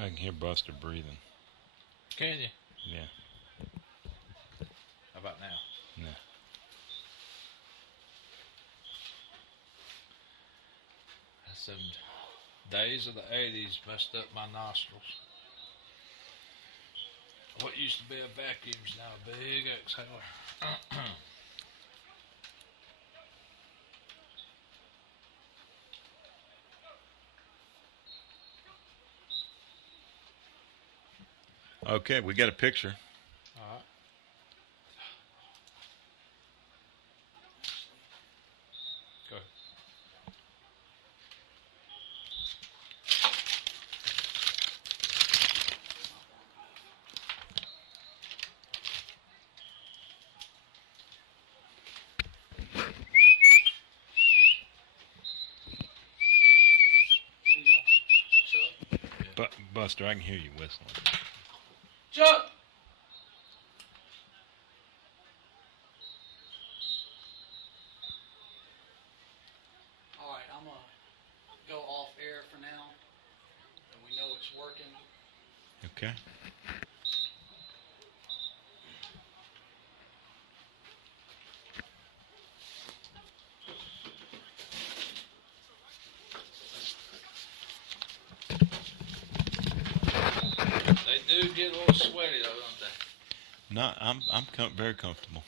I can hear Buster breathing. Can you? Yeah. How about now? No. Some days of the 80s messed up my nostrils. What used to be a vacuum's now a big exhaler. Okay, we got a picture. All right. Go ahead. Buster, I can hear you whistling. Chuck! Alright, I'm going to go off air for now. And we know it's working. Okay. They do get a little sweaty though, don't they? No, I'm very comfortable.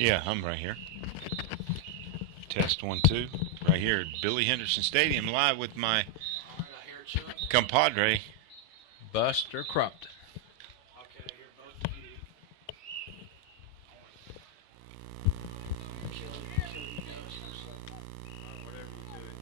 Yeah, I'm right here. Test 1, 2. Right here at Billy Henderson Stadium, live with my compadre, Buster Crumpton. Okay, I hear both of you. Kill you guys for a second. Whatever you do.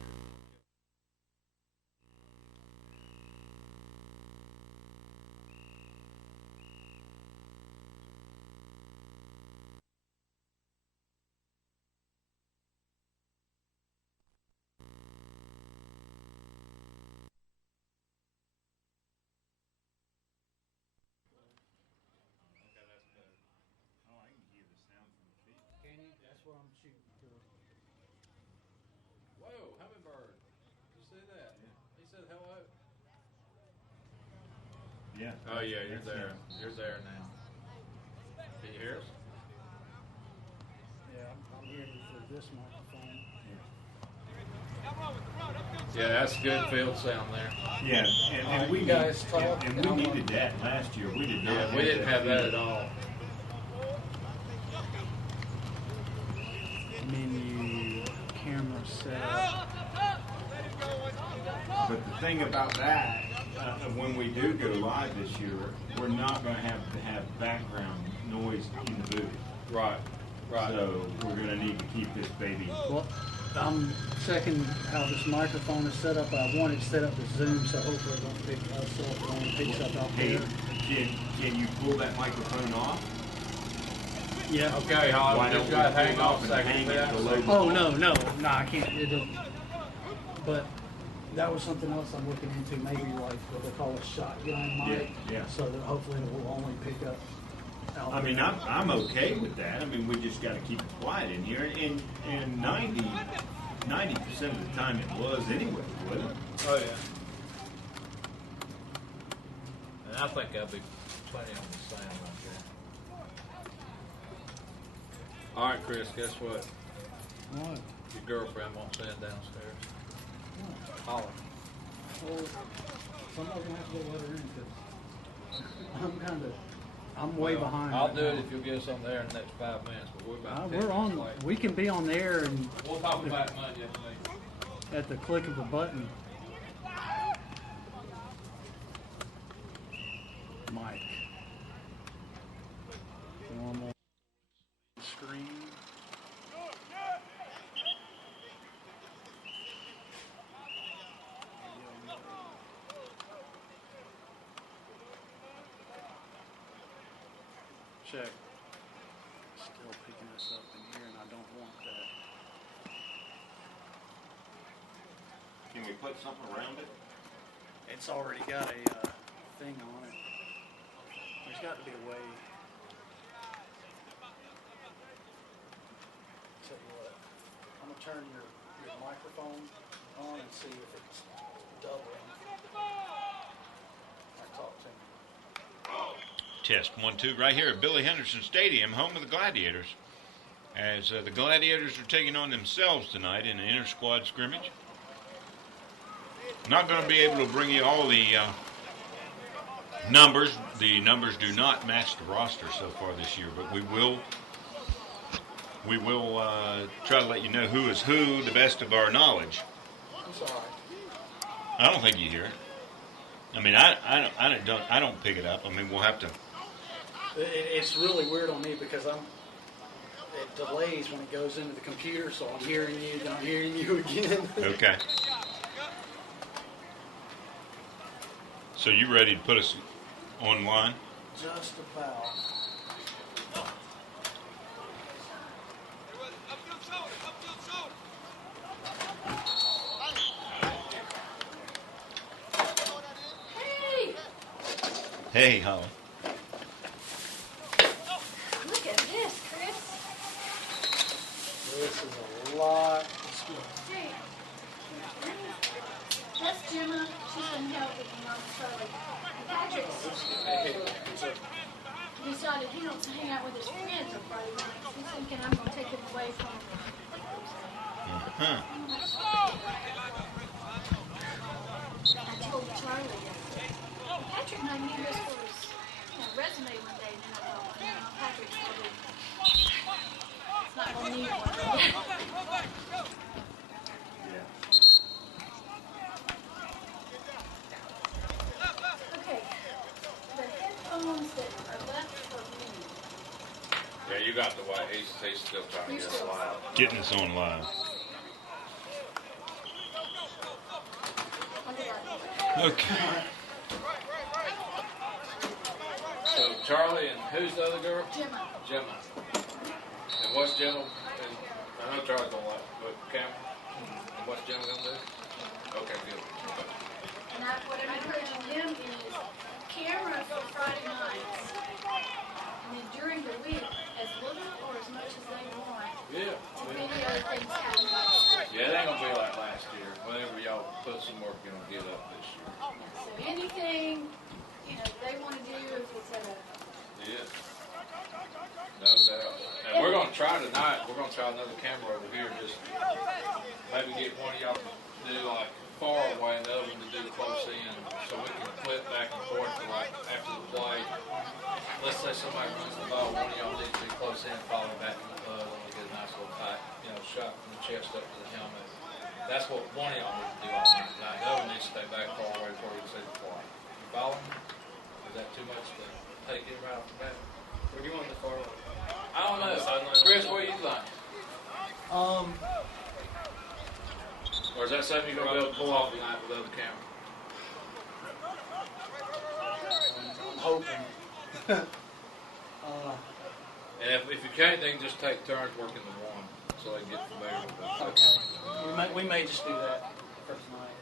That's what I'm shooting for. Whoa, hummingbird. You see that? He said hello. Yeah. Oh yeah, you're there. You're there now. Can you hear us? Yeah, I'm hearing you through this microphone. Yeah, that's good field sound there. Yeah, and we guys talk. and we needed that last year. We did not. Yeah, we didn't have that at all. Menu, camera setup. But the thing about that, when we do go live this year, we're not going to have background noise in the booth. Right, right. So we're going to need to keep this baby. Well, I'm checking how this microphone is set up. I want it set up to Zoom, so hopefully it won't pick us up when it picks up out Hey, there. can you pull that microphone off? Yeah. Okay, Hog, Why we don't just we got to pull hang it off off a and second. hang for it that. below? Oh, no, I can't. But that was something else I'm looking into, maybe like what they call a shotgun mic. Yeah. So that hopefully it will only pick up out I mean, there. I'm okay with that. I mean, we just got to keep it quiet in here. And 90% of the time it was anyway, wasn't it? Oh, yeah. And I think that'll be plenty on the sound right there. All right, Chris, guess what? What? Your girlfriend won't send downstairs. What? Holler. Well, somebody's going to have to go let her in because I'm way behind. I'll right do now. it if you'll get us on the air in the next 5 minutes. But we're about 10 We're on. minutes late. We can be on there and We'll talk about Monday afternoon. at the click of a button. Mike. Normal screen. Check. Still picking us up in here, and I don't want that. Can we put something around it? It's already got a thing on it. There's got to be a way. Tell you what, I'm gonna turn your microphone on and see if it's doubling. Talk to me. Test 1, 2, right here at Billy Henderson Stadium, home of the Gladiators. As the Gladiators are taking on themselves tonight in an inter-squad scrimmage. Not going to be able to bring you all the numbers. The numbers do not match the roster so far this year, but we will try to let you know who is who, the best of our knowledge. I'm sorry. I don't think you hear it. I mean, I don't pick it up. I mean, we'll have to. It's really weird on me because it delays when it goes into the computer, so I'm hearing you, then I'm hearing you again. Okay. So you ready to put us online? Just about. Hey, Holly. Look at this, Chris. This is a lot. Hey, that's Gemma. She's been helping me on Charlie. Patrick's decided he wants to hang out with his friends on Friday night. He's thinking I'm going to take him away from him. Uh-huh. I told Charlie yesterday. Patrick might need this for his resume one day. And then I thought, well, no, Patrick's probably not going to need one. Okay. The headphones that are left for me. Yeah, you got the way. He's still trying to get us live. Getting us on live. Okay. So Charlie and who's the other girl? Gemma. Gemma. And what's Gemma? And I know Charlie's gonna like the camera. And what's Gemma gonna do? Okay, good. And what I'm encouraging them is camera for Friday nights. And then during the week, as little or as much as they want, Yeah. to video things happening. Yeah, it ain't gonna be like last year. Whenever y'all put some work, you're gonna get up this year. So anything, they want to do if it's at a... Yeah. No doubt. And we're gonna try tonight. We're gonna try another camera over here. Just maybe get one of y'all to do like far away and the other one to do close in, so we can flip back and forth to like after the play. Let's say somebody runs the ball, one of y'all needs to be close in, follow back in the bud, and we get a nice little tight, shot from the chest up to the helmet. That's what one of y'all needs to do all night. The other one needs to stay back far away before you can see the play. You follow me? Is that too much to take in right off the bat? Where do you want the far one? I don't know. Chris, what do you think? Or is that something you're going to be able to pull off tonight with the other camera? I'm hoping. And if you can't, then just take turns working the one so they can get familiar with it. Okay. We may just do that for tonight.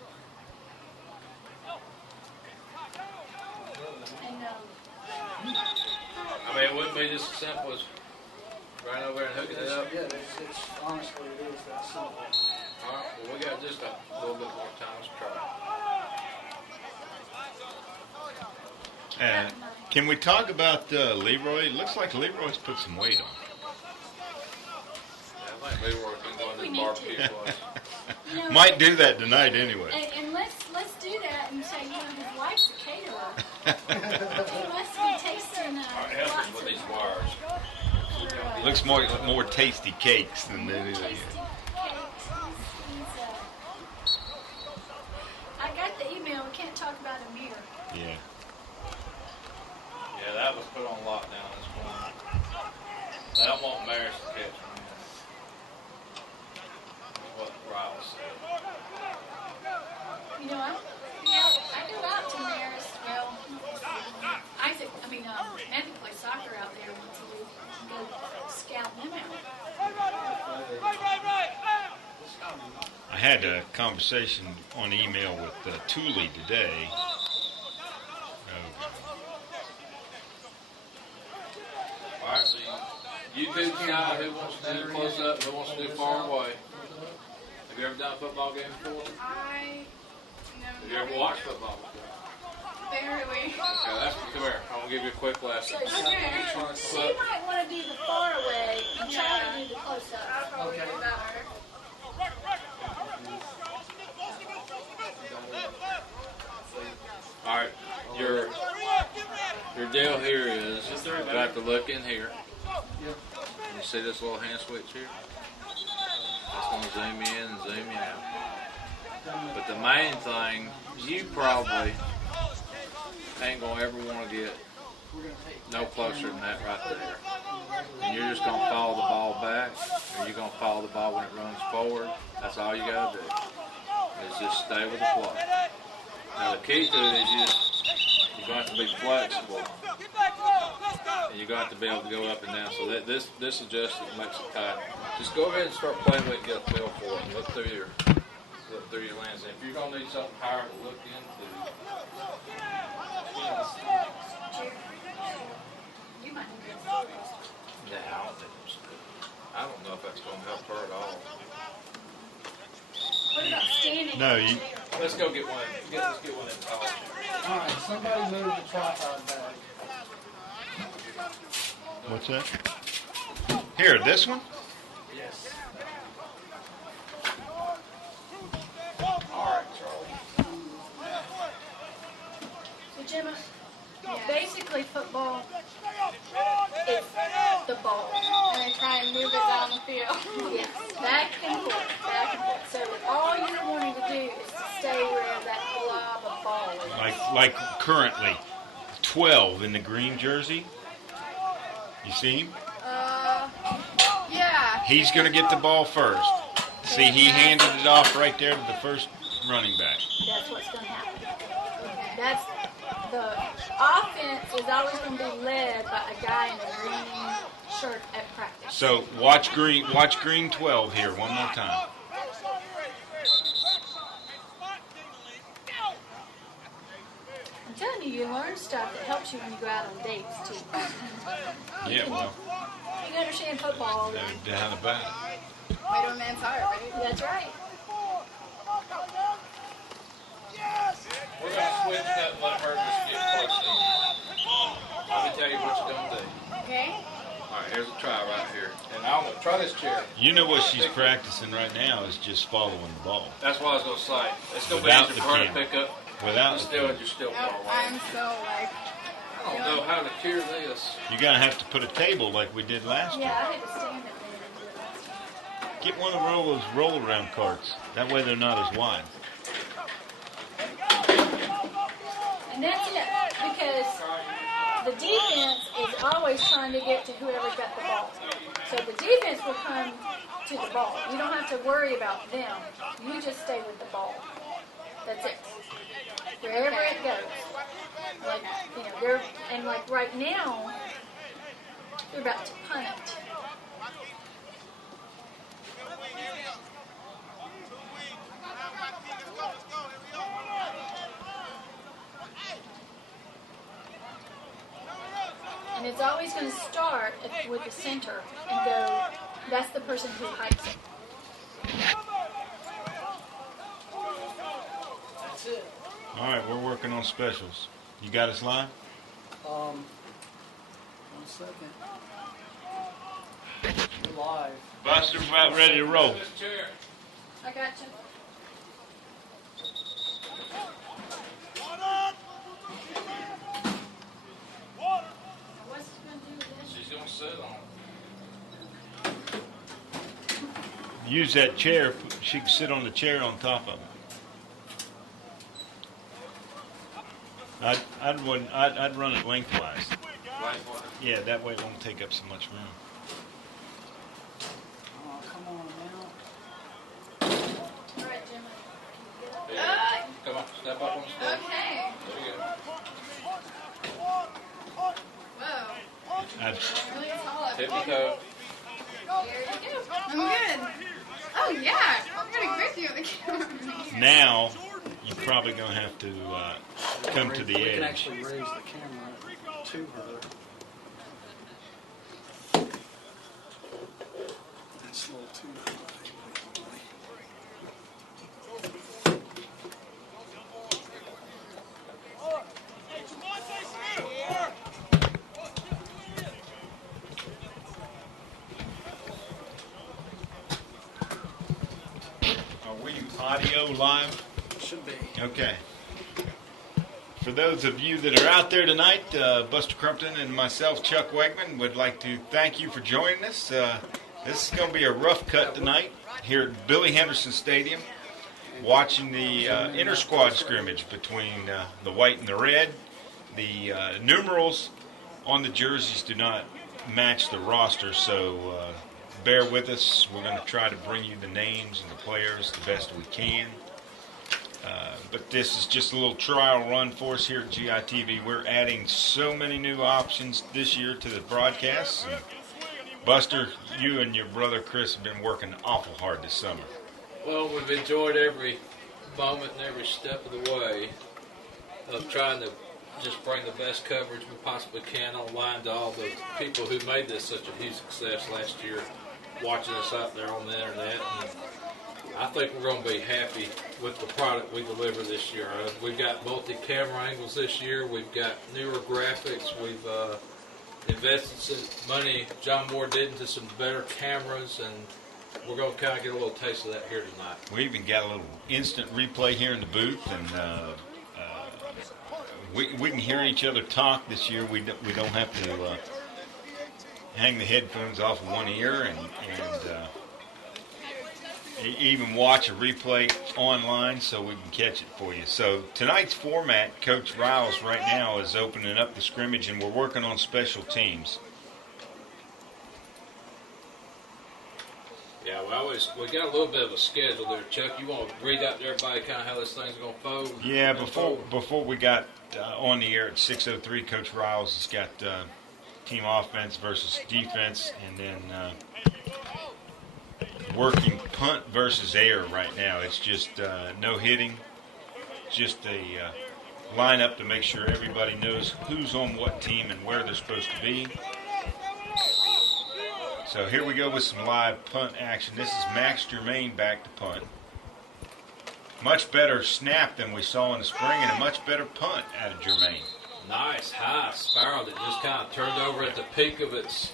And, I mean, it wouldn't be just as simple as right over there and hooking it up. Yeah, it's honestly, it is that simple. All right, well, we got just a little bit more time to try. Can we talk about Leroy? It looks like Leroy's put some weight on. Yeah, I think Leroy's been going to We the need barbecue to. place. Might do that tonight anyway. and let's do that and say, his wife's a caterer. He must be Looks more tasty cakes than anything. Tasty cakes. I got the email. We can't talk about Amir. Yeah. Yeah, that was put on lockdown this morning. They don't want Maris to catch him. What Riles said. You know, I go out to Maris. Well, Matthew plays soccer out there once a week. And go scout them out. I had a conversation on email with Thule today. All right, so YouTube guy who wants to do close up, who wants to do far away. Have you ever done a football game before? Have you ever watched football before? Barely. Okay, come here. I'm gonna give you a quick lesson. Okay. So you might want to do the far away and try to do the close up. Okay. All right, your deal here is you got to look in here. You see this little hand switch here? It's gonna zoom you in and zoom you out. But the main thing, you probably ain't gonna ever want to get no closer than that right there. And you're just gonna follow the ball back, or you're gonna follow the ball when it runs forward. That's all you gotta do. Is just stay with the play. Now the key to it is you're going to have to be flexible, and you're going to have to be able to go up and down. So this adjustment makes it tight. Just go ahead and start playing with it and get a feel for it. And look through your lens. And if you're going to need something higher to look into, You might need to. yeah, I don't know if that's going to help her at all. What about standing? No, you. Let's go get one. Let's get one in the college. All right, somebody move the tripod bag. What's that? Here, this one? Yes. All right, Charlie. So Gemma, basically football is the ball. And they try and move it down the field. Yes, back and forth, back and forth. So all you're wanting to do is to stay where that blob of ball is. Like currently, 12 in the green jersey. You see him? Yeah. He's going to get the ball first. See, he handed it off right there to the first running back. That's what's going to happen. That's the offense is always going to be led by a guy in a green shirt at practice. So watch green 12 here one more time. I'm telling you, you learn stuff that helps you when you go out on dates too. Yeah, well, You understand football. no doubt about it. Way to a man's heart, right? That's right. We're going to switch that and let her just get close to you. Let me tell you what you're going to do. Okay. All right, here's a try right here. And I'm going to try this chair. You know what she's practicing right now is just following the ball. That's what I was going to say. It's going to be Without easier the for her to camera. pick up. Without But the still, camera. you're still Nope, far away. I'm so like, I don't know how to cure this. You're going to have to put a table like we did last Yeah, year. I had to stand up there and do it last time. Get one of those roll-around carts. That way they're not as wide. And that's it, because the defense is always trying to get to whoever's got the ball. So the defense will come to the ball. You don't have to worry about them. You just stay with the ball. That's it. Wherever it goes. Like, you know, like right now, they're about to punt it. And it's always going to start with the center and go, that's the person who hikes it. That's it. All right, we're working on specials. You got us live? 1 second. We're live. Buster's about ready to roll. This chair. I got you. What's he going to do with this? She's going to sit on it. use that chair. She can sit on the chair on top of it. I'd run it lengthwise. Yeah, that way it won't take up so much room. Oh, come on now. All right, Jim. Come on, step up on the stage. Okay. There you go. Whoa. I'd, Really tall up. Tip your toe. Here you go. I'm good. Oh, yeah. I'm going to grip you with the camera. now, you're probably going to have to come to the We can edge. actually raise the camera to her. That's a little too high. Are we audio live? Should be. Okay. For those of you that are out there tonight, Buster Crumpton and myself, Chuck Wegman, would like to thank you for joining us. This is going to be a rough cut tonight here at Billy Henderson Stadium, watching the inter-squad scrimmage between the white and the red. The numerals on the jerseys do not match the roster, so bear with us. We're going to try to bring you the names and the players the best we can. But this is just a little trial run for us here at GITV. We're adding so many new options this year to the broadcasts. And Buster, you and your brother Chris have been working awful hard this summer. Well, we've enjoyed every moment and every step of the way of trying to just bring the best coverage we possibly can online to all the people who made this such a huge success last year, watching us out there on the internet. And I think we're going to be happy with the product we deliver this year. We've got multi-camera angles this year. We've got newer graphics. We've invested some money John Moore did into some better cameras, and we're going to kind of get a little taste of that here tonight. We even got a little instant replay here in the booth, and we can hear each other talk this year. We don't have to hang the headphones off of one ear and even watch a replay online so we can catch it for you. So tonight's format, Coach Riles right now is opening up the scrimmage, and we're working on special teams. Yeah, we got a little bit of a schedule there, Chuck. You want to read out to everybody kind of how this thing's going to fold? Yeah, before we got on the air at 6:03, Coach Riles has got team offense versus defense, and then working punt versus air right now. It's just no hitting, just a lineup to make sure everybody knows who's on what team and where they're supposed to be. So here we go with some live punt action. This is Max Germain back to punt. Much better snap than we saw in the spring, and a much better punt out of Germain. Nice high spiral that just kind of turned over at the peak of its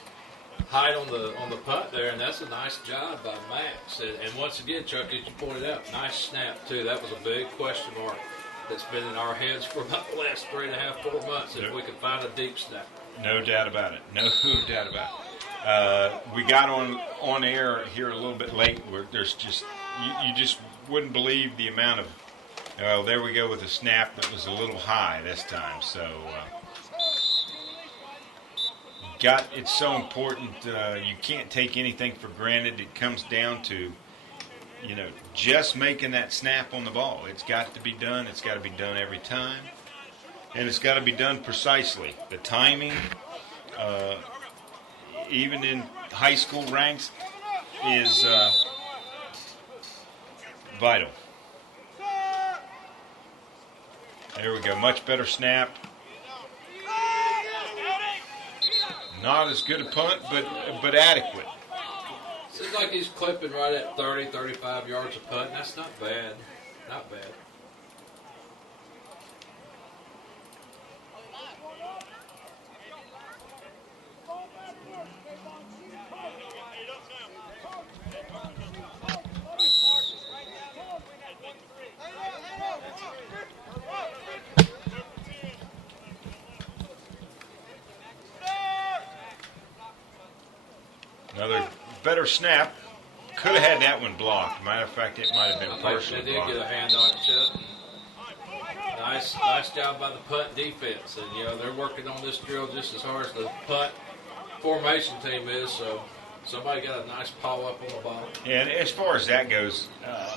height on the punt there, and that's a nice job by Max. And once again, Chuck, as you pointed out, nice snap too. That was a big question mark that's been in our heads for about the last 3.5, 4 months. If we could find a deep snap. No doubt about it. No doubt about it. We got on air here a little bit late. Where there's just you just wouldn't believe the amount of. Well, there we go with a snap that was a little high this time. So it's so important. You can't take anything for granted. It comes down to just making that snap on the ball. It's got to be done. It's got to be done every time, and it's got to be done precisely. The timing. Even in high school ranks, is vital. There we go. Much better snap. Not as good a punt, but adequate. Seems like he's clipping right at 30, 35 yards a punt. And that's not bad. Not bad. Another better snap Could have had that one blocked. Matter of fact, it might have been I think partially they did blocked. get a hand on it, Chuck. Nice job by the punt defense. And, you know, they're working on this drill just as hard as the punt formation team is. So somebody got a nice paw up on the ball. And as far as that goes,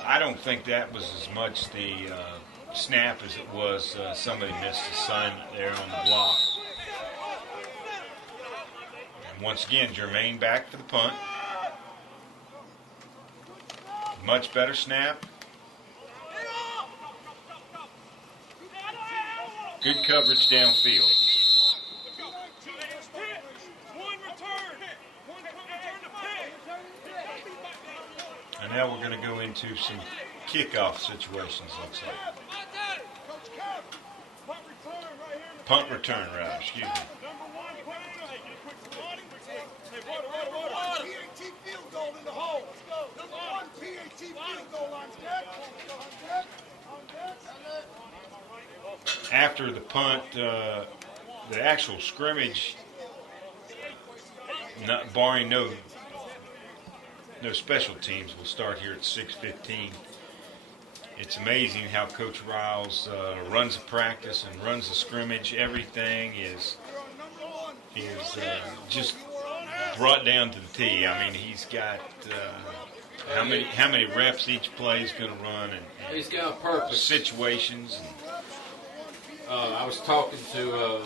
I don't think that was as much the snap as it was somebody missed a sign there on the block. And once again, Jermaine back for the punt. Much better snap. Good coverage downfield. And now we're going to go into some kickoff situations, looks like. Punt return route, excuse me. After the punt, the actual scrimmage, not barring no special teams, will start here at 6:15. It's amazing how Coach Riles runs the practice and runs the scrimmage. Everything is just brought down to the T. I mean, he's got how many reps each play is going to run, and He's got a purpose. situations. And, I was talking to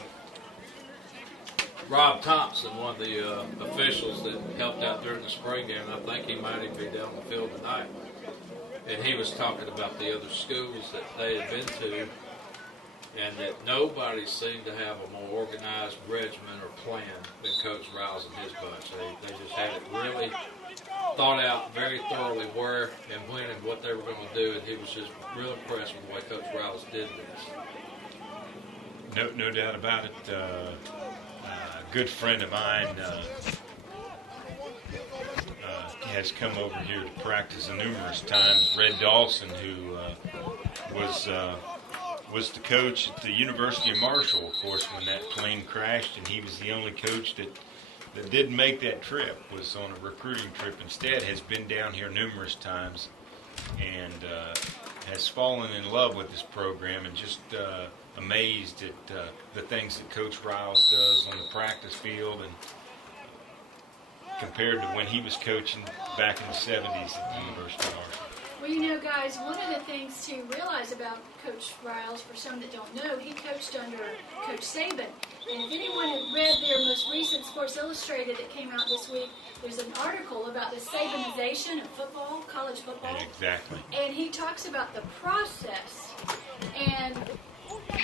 Rob Thompson, one of the officials that helped out during the spring game. I think he might even be down the field tonight. And he was talking about the other schools that they had been to, and that nobody seemed to have a more organized regimen or plan than Coach Riles and his bunch. They just had it really thought out very thoroughly where and when and what they were going to do, and he was just real impressed with the way Coach Riles did this. no doubt about it. A good friend of mine has come over here to practice numerous times. Red Dawson, who was the coach at the University of Marshall, of course, when that plane crashed, and he was the only coach that didn't make that trip, was on a recruiting trip instead, has been down here numerous times, and has fallen in love with this program, and just amazed at the things that Coach Riles does on the practice field, and compared to when he was coaching back in the 70s at the University of Marshall. Well, you know, guys, one of the things to realize about Coach Riles, for some that don't know, he coached under Coach Saban. And if anyone had read their most recent Sports Illustrated that came out this week, there's an article about the Sabanization of football, college football. Exactly. And he talks about the process. And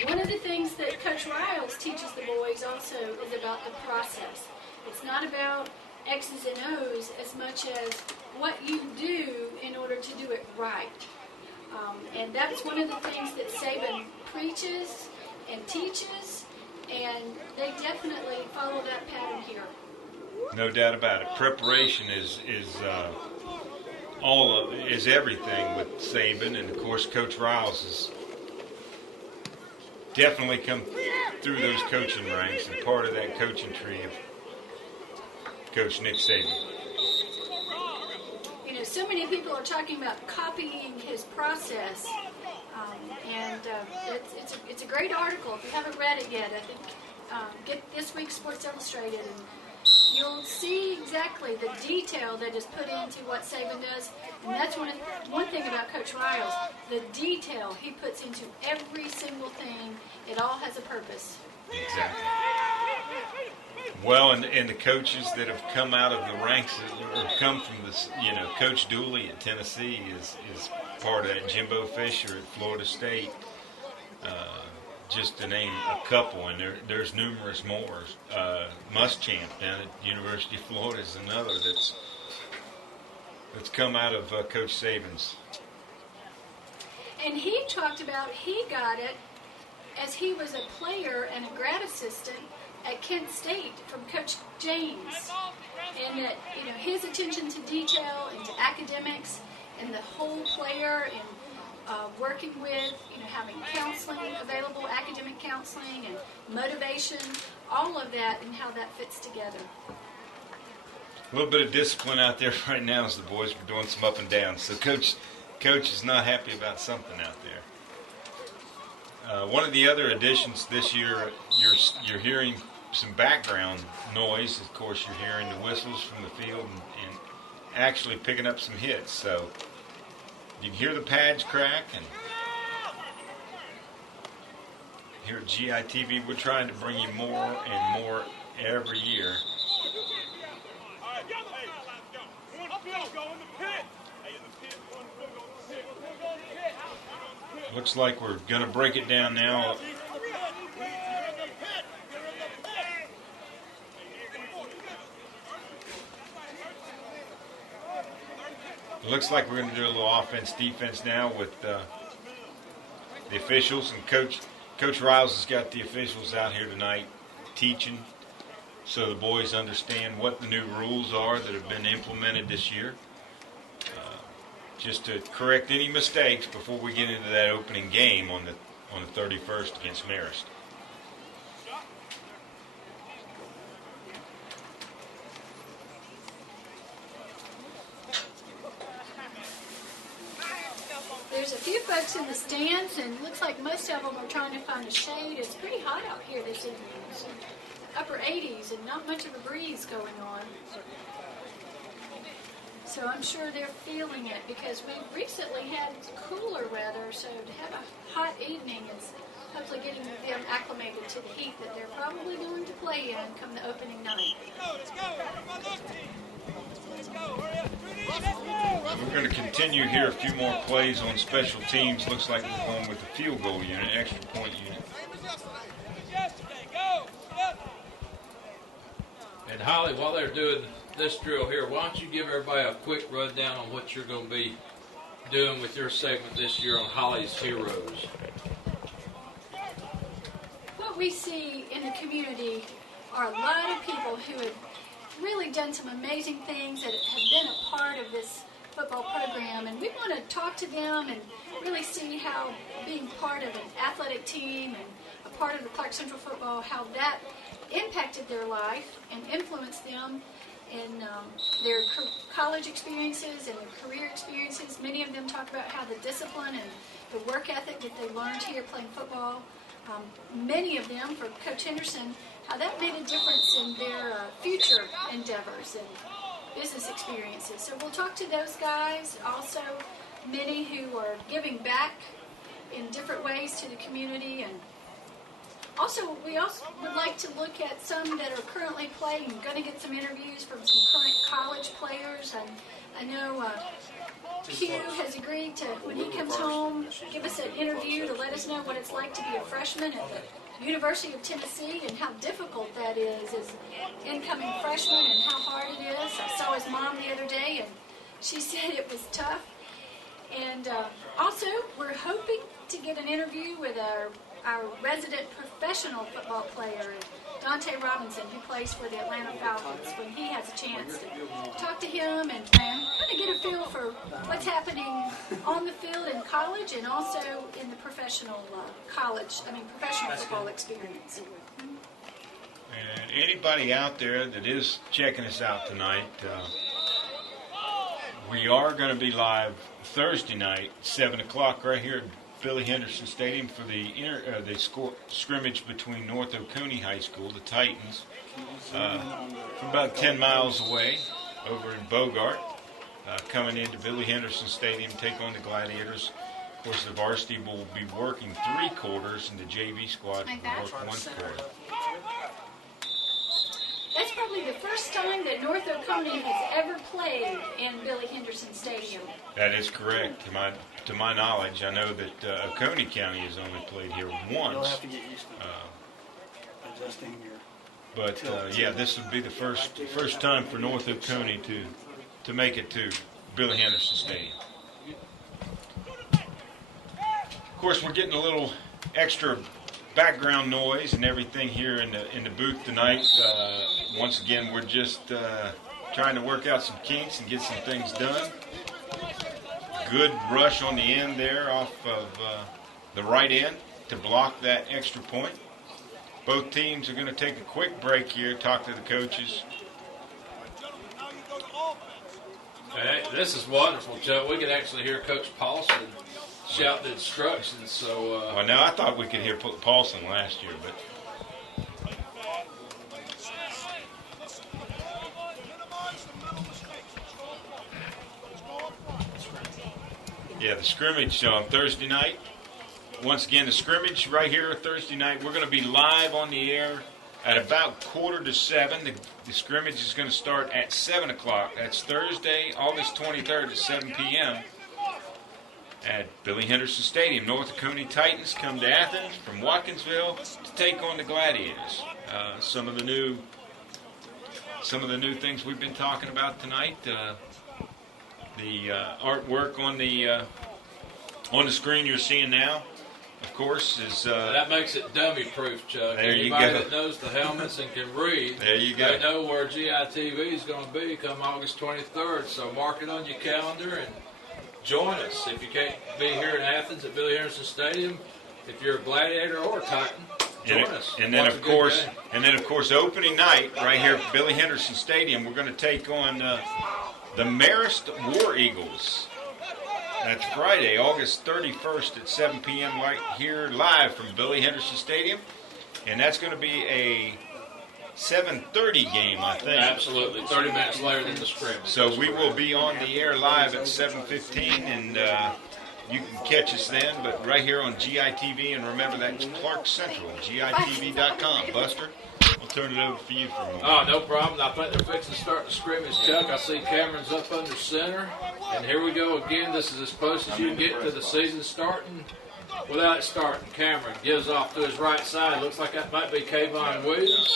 one of the things that Coach Riles teaches the boys also is about the process. It's not about X's and O's as much as what you do in order to do it right. And that's one of the things that Saban preaches and teaches, and they definitely follow that pattern here. No doubt about it. Preparation is everything with Saban, and of course Coach Riles has definitely come through those coaching ranks and part of that coaching tree of Coach Nick Saban. You know, so many people are talking about copying his process, and it's a great article. If you haven't read it yet, I think get this week's Sports Illustrated, and you'll see exactly the detail that is put into what Saban does. And that's one thing about Coach Riles, the detail he puts into every single thing. It all has a purpose. Exactly. Well, and the coaches that have come out of the ranks or come from this, Coach Dooley at Tennessee is part of that. Jimbo Fisher at Florida State, just to name a couple, and there's numerous more. Muschamp down at University of Florida is another that's come out of Coach Saban's. And he talked about he got it as he was a player and a grad assistant at Kent State from Coach James, and that his attention to detail and to academics and the whole player, and working with having counseling available, academic counseling and motivation, all of that, and how that fits together. A little bit of discipline out there right now as the boys are doing some up and downs. So coach is not happy about something out there. One of the other additions this year, you're hearing some background noise. Of course, you're hearing the whistles from the field and actually picking up some hits. So you can hear the pads crack. And here at GITV, we're trying to bring you more and more every year. Looks like we're going to break it down now. Looks like we're going to do a little offense defense now with the officials, and Coach Riles has got the officials out here tonight teaching so the boys understand what the new rules are that have been implemented this year. Just to correct any mistakes before we get into that opening game on the 31st against Marist. There's a few folks in the stands, and it looks like most of them are trying to find a shade. It's pretty hot out here this evening. It's upper 80s and not much of a breeze going on. So I'm sure they're feeling it because we recently had cooler weather, so to have a hot evening is hopefully getting them acclimated to the heat that they're probably going to play in come the opening night. We're going to continue here a few more plays on special teams. Looks like we're going with the field goal unit, extra point unit. And Holly, while they're doing this drill here, why don't you give everybody a quick rundown on what you're going to be doing with your segment this year on Holly's Heroes. What we see in the community are a lot of people who have really done some amazing things that have been a part of this football program, and we want to talk to them and really see how being part of an athletic team and a part of the Clarke Central football, how that impacted their life and influenced them in their college experiences and their career experiences. Many of them talk about how the discipline and the work ethic that they learned here playing football, many of them, for Coach Henderson, how that made a difference in their future endeavors and business experiences. So we'll talk to those guys, also many who are giving back in different ways to the community, and also we also would like to look at some that are currently playing. We're going to get some interviews from some current college players, and I know Q has agreed to, when he comes home, give us an interview to let us know what it's like to be a freshman at the University of Tennessee and how difficult that is as incoming freshman and how hard it is. I saw his mom the other day, and she said it was tough. And also, we're hoping to get an interview with our resident professional football player, Dante Robinson, who plays for the Atlanta Falcons, when he has a chance to talk to him and kind of get a feel for what's happening on the field in college and also in the professional professional football experience. And anybody out there that is checking us out tonight, we are going to be live Thursday night, 7 o'clock, right here at Billy Henderson Stadium for the scrimmage between North Oconee High School, the Titans, from about 10 miles away over in Bogart, coming into Billy Henderson Stadium to take on the Gladiators. Of course, the varsity will be working 3 quarters, and the JV squad will work 1 quarter. That's probably the first time that North Oconee has ever played in Billy Henderson Stadium. That is correct. To my knowledge, I know that Oconee County has only played here once. You'll have to get used to adjusting your... But yeah, this would be the first time for North Oconee to make it to Billy Henderson Stadium. Of course, we're getting a little extra background noise and everything here in the booth tonight. Once again, we're just trying to work out some kinks and get some things done. Good rush on the end there off of the right end to block that extra point. Both teams are going to take a quick break here, talk to the coaches. Hey, this is wonderful, Joe. We can actually hear Coach Paulson shout the instructions. So, Well, now I thought we could hear Paulson last year, but yeah, the scrimmage on Thursday night. Once again, the scrimmage right here Thursday night. We're going to be live on the air at about 6:45. The scrimmage is going to start at 7 o'clock. That's Thursday, August 23rd at 7 p.m. at Billy Henderson Stadium. North Oconee Titans come to Athens from Watkinsville to take on the Gladiators. Some of the new things we've been talking about tonight. The artwork on the screen you're seeing now, of course, is that makes it dummy-proof, Chuck. There you Anybody go. that knows the helmets and can read, There you go. they know where GITV is going to be come August 23rd. So mark it on your calendar and join us. If you can't be here in Athens at Billy Henderson Stadium, if you're a Gladiator or a Titan, join us. And then, Watch of a good course, game. opening night right here at Billy Henderson Stadium, we're going to take on the Marist War Eagles. That's Friday, August 31st at 7 p.m. right here live from Billy Henderson Stadium. And that's going to be a 7:30 game, I think. Absolutely, 30 minutes later than the scrimmage. So we will be on the air live at 7:15, and you can catch us then. But right here on GITV, and remember that's Clarke Central, GITV.com. Buster, I'll turn it over for you for a moment. Oh, no problem. I think they're fixing to start the scrimmage, Chuck. I see Cameron's up under center. And here we go again. This is as close as you can get to the season starting without it starting. Cameron gives off to his right side. Looks like that might be Kayvon Williams.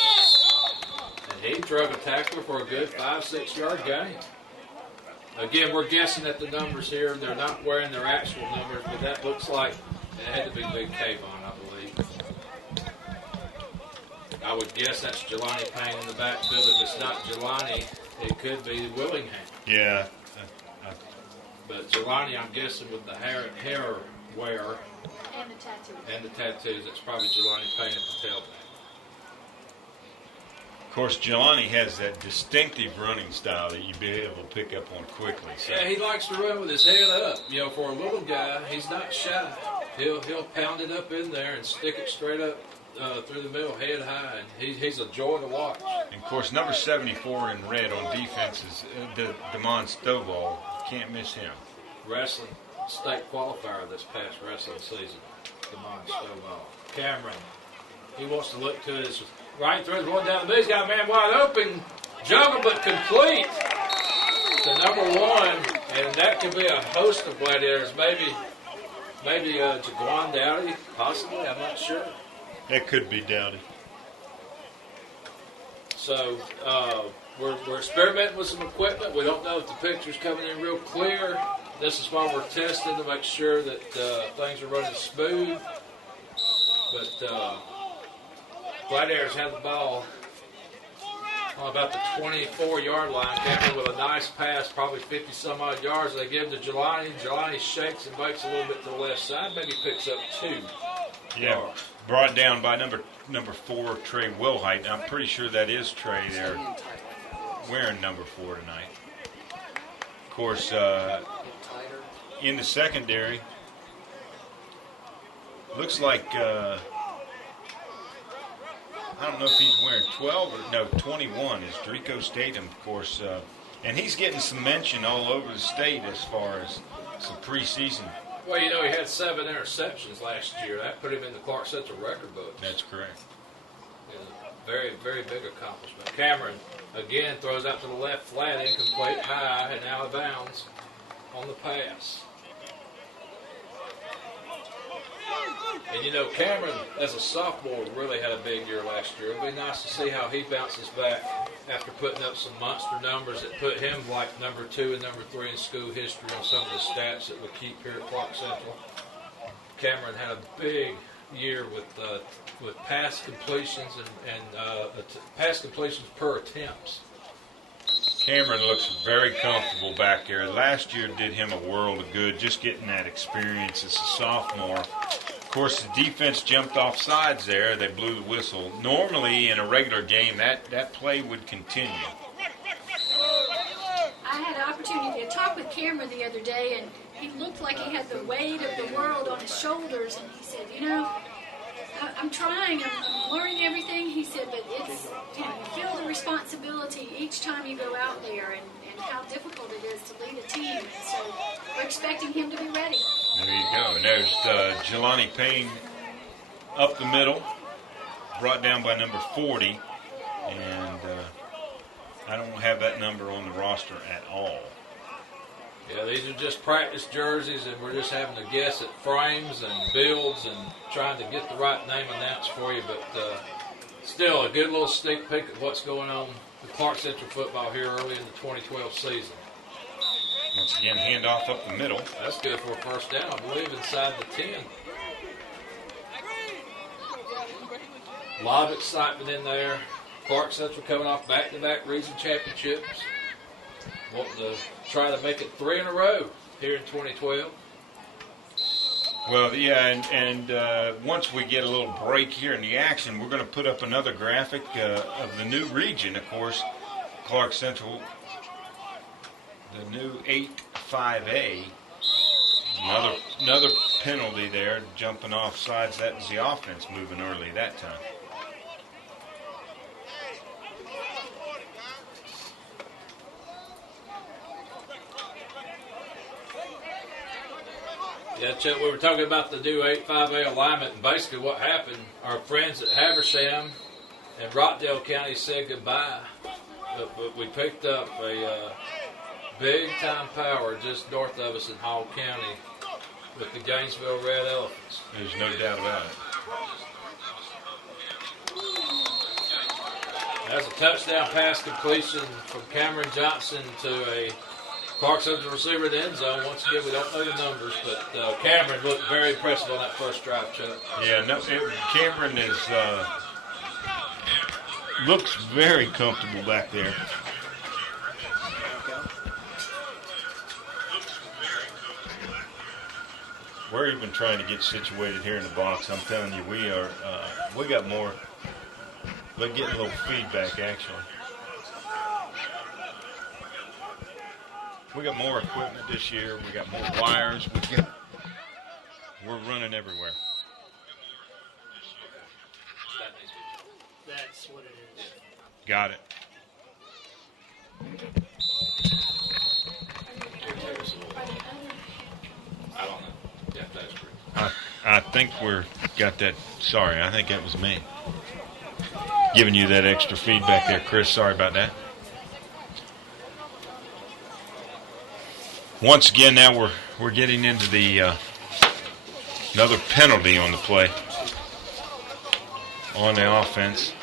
And he drug a tackler for a good 5-6 yard gain. Again, we're guessing at the numbers here. They're not wearing their actual numbers, but that looks like it had to be big Kayvon, I believe. I would guess that's Jelani Payne in the backfield. If it's not Jelani, it could be Willingham. Yeah. But Jelani, I'm guessing with the hair wear And the tattoos. and the tattoos, it's probably Jelani Payne at the tailback. Of course, Jelani has that distinctive running style that you'd be able to pick up on quickly. So. Yeah, he likes to run with his head up. You know, for a little guy, he's not shy. He'll pound it up in there and stick it straight up through the middle, head high, and he's a joy to watch. And of course, number 74 in red on defense is Damon Stovall. Can't miss him. Wrestling state qualifier this past wrestling season. Damon Stovall. Cameron, he wants to look to his right, throws one down the middle. He's got a man wide open. Juggle, but complete to number 1. And that could be a host of Gladiators. Maybe Jaquan Dowdy, possibly. I'm not sure. That could be Dowdy. So we're experimenting with some equipment. We don't know if the picture's coming in real clear. This is why we're testing to make sure that things are running smooth. But Gladiators have the ball on about the 24-yard line. Cameron with a nice pass, probably 50-some-odd yards. They give to Jelani. Jelani shakes and bakes a little bit to the left side. Maybe picks up 2 yards. Brought down by number 4, Trey Wilhite. I'm pretty sure that is Trey there wearing number 4 tonight. Of course, in the secondary, looks like, I don't know if he's wearing 12 or, no, 21 is Drico Statham, of course. And he's getting some mention all over the state as far as some preseason. Well, you know, he had 7 interceptions last year. That put him in the Clarke Central record books. That's correct. Very, very big accomplishment. Cameron, again, throws out to the left flat, incomplete, high, and out of bounds on the pass. And, you know, Cameron, as a sophomore, really had a big year last year. It'll be nice to see how he bounces back after putting up some monster numbers that put him like number 2 and number 3 in school history on some of the stats that we keep here at Clarke Central. Cameron had a big year with pass completions and pass completions per attempts. Cameron looks very comfortable back there. Last year did him a world of good, just getting that experience as a sophomore. Of course, the defense jumped off sides there. They blew the whistle. Normally, in a regular game, that play would continue. I had an opportunity opportunity to talk with Cameron the other day, and he looked like he had the weight of the world on his shoulders, and he said, you know, I'm trying, I'm learning everything. He said, but it's, you know, you feel the responsibility each time you go out there, and how difficult it is to lead a team. And so we're expecting him to be ready. There you go. And there's Jelani Payne up the middle, brought down by number 40, and I don't have that number on the roster at all. Yeah, these are just practice jerseys, and we're just having to guess at frames and builds and trying to get the right name announced for you. But still, a good little sneak peek at what's going on with Clarke Central football here early in the 2012 season. Once again, handoff up the middle. That's good for a first down, I believe, inside the 10. A lot of excitement in there. Clarke Central coming off back-to-back region championships. Wanting to try to make it 3 in a row here in 2012. Well, yeah, and once we get a little break here in the action, we're going to put up another graphic of the new region. Of course, Clarke Central, the new 8-5A. Another penalty there, jumping off sides. That was the offense moving early that time. Yeah, Chet, we were talking about the new 8-5A alignment, and basically what happened, our friends at Habersham and Rockdale County said goodbye. But we picked up a big-time power just north of us in Hall County with the Gainesville Red Elephants. There's no doubt about it. That's a touchdown pass completion from Cameron Johnson to a Clarke Central receiver in the end zone. Once again, we don't know the numbers, but Cameron looked very impressive on that first drive, Chuck. Yeah, no, Cameron is looks very comfortable back there. We're even trying to get situated here in the box. I'm telling you, we got more. We're getting a little feedback, actually. We got more equipment this year. We got more wires. We're running everywhere. That's what it is. Got it. I don't know. Yeah, that's great. I think got that. Sorry, I think that was me. Giving you that extra feedback there, Chris. Sorry about that. Once again, now we're getting into the another penalty on the play on the offense.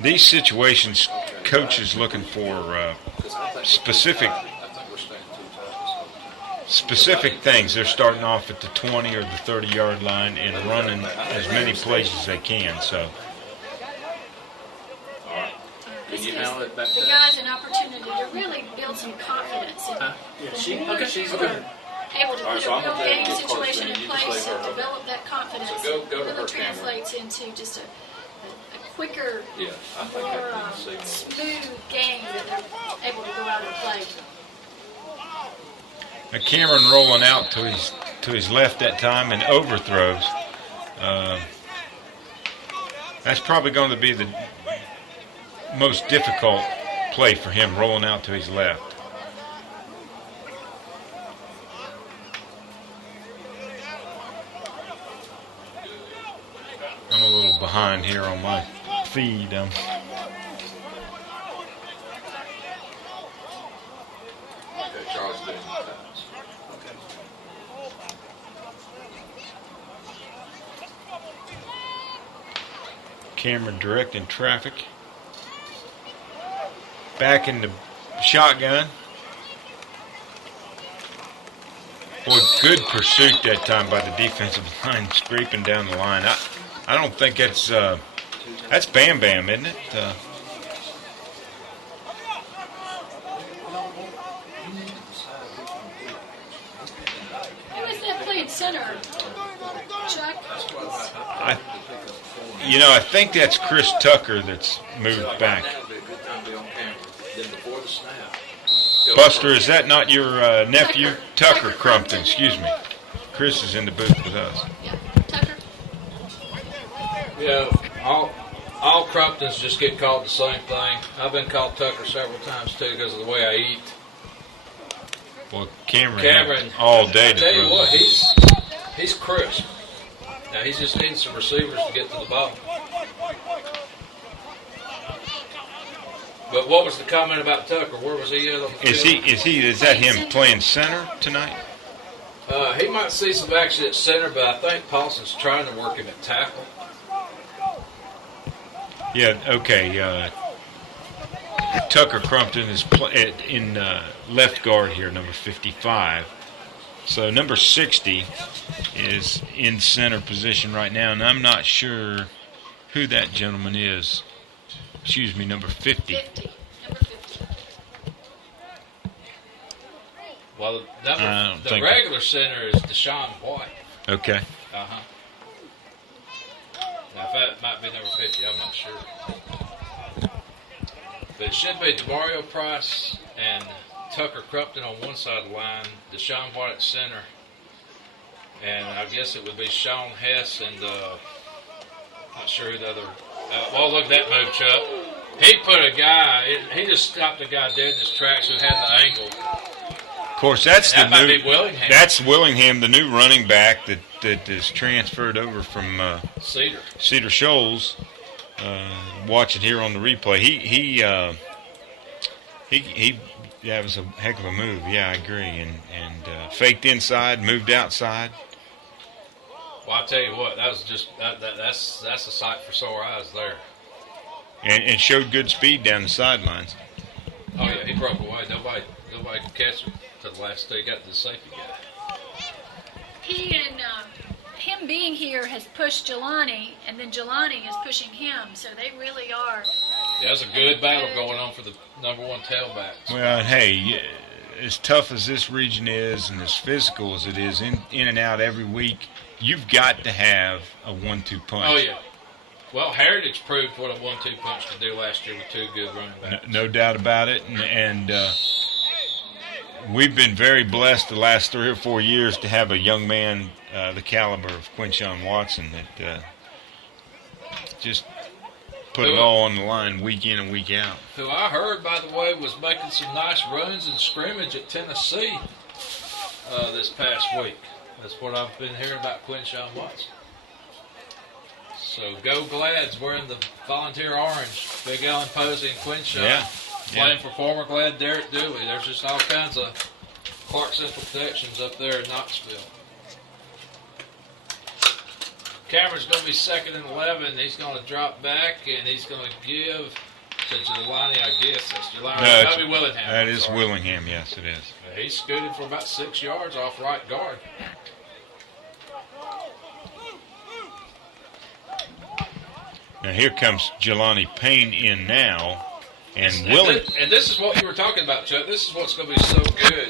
These situations, coaches looking for specific things. They're starting off at the 20 or the 30-yard line and running as many plays as they can. So. This gives the guys an opportunity to really build some confidence and She's able to put a real game situation in place and develop that confidence. So go to really her translates into just a quicker, Yeah, I think more I can see. smooth game that they're able to go out and play. Now Cameron rolling out to his left that time and overthrows. That's probably going to be the most difficult play for him, rolling out to his left. I'm a little behind here on my feed. Okay, Charles doing the times. Cameron directing traffic. Back in the shotgun. Boy, good pursuit that time by the defensive line, scraping down the line. I don't think that's Bam Bam, isn't it? Who is that playing center, Chuck? I think that's Chris Tucker that's moved back. That would be a good time to be on camera. Buster, is that not your nephew? Tucker Crumpton, excuse me. Chris is in the booth with us. Yeah, Tucker. Yeah, all Crumptons just get called the same thing. I've been called Tucker several times too because of the way I eat. Well, Cameron Cameron, all day I to tell you throw what, the- he's crisp. Now he's just needing some receivers to get to the ball. But what was the comment about Tucker? Where was he at on the field? Is that him playing center tonight? He might see some action at center, but I think Paulson's trying to work him at tackle. Yeah, okay. Tucker Crumpton is in left guard here, number 55. So number 60 is in center position right now, and I'm not sure who that gentleman is. Excuse me, number 50. 50. Number 50. Well, don't the think- regular center is Deshaun White. Okay. Uh-huh. Now, that might be number 50. I'm not sure. But it should be DeMario Price and Tucker Crumpton on one side of the line, Deshaun White at center, and I guess it would be Sean Hess and not sure who the other. Well, look at that move, Chuck. He put a guy. He just stopped a guy dead in his tracks who had the angle. Of course, that's And the that might new. be Willingham. That's Willingham, the new running back that is transferred over from Cedar. Cedar Shoals. Watching here on the replay, he that was a heck of a move. Yeah, I agree. And faked inside, moved outside. Well, I tell you what, that was just that's a sight for sore eyes there. And showed good speed down the sidelines. Oh yeah, he broke away. Nobody could catch him to the last day. Got to the safety guy. He and him being here has pushed Jelani, and then Jelani is pushing him. So they really are. Yeah, there's a good battle going on for the number one tailbacks. Well, hey, as tough as this region is and as physical as it is, in and out every week, you've got to have a 1-2 punch. Oh yeah. Well, Heritage proved what a 1-2 punch could do last year with two good running backs. No doubt about it. And we've been very blessed the last 3 or 4 years to have a young man the caliber of Quinshon Watson that just put it all on the line week in and week out. Who I heard, by the way, was making some nice runs in scrimmage at Tennessee this past week. That's what I've been hearing about Quinshon Watson. So go Glads wearing the volunteer orange. Big Alan Posey and Quinshon. Yeah. Playing for former Glad Derek Dooley. There's just all kinds of Clarke Central connections up there in Knoxville. Cameron's going to be second and 11. He's going to drop back, and he's going to give to Jelani, I guess. That's Jelani. That'll be Willingham. That I'm is sorry. Willingham, yes, it is. He scooted for about 6 yards off right guard. Now here comes Jelani Payne in now. And And this is what you were talking about, Chuck. This is what's going to be so good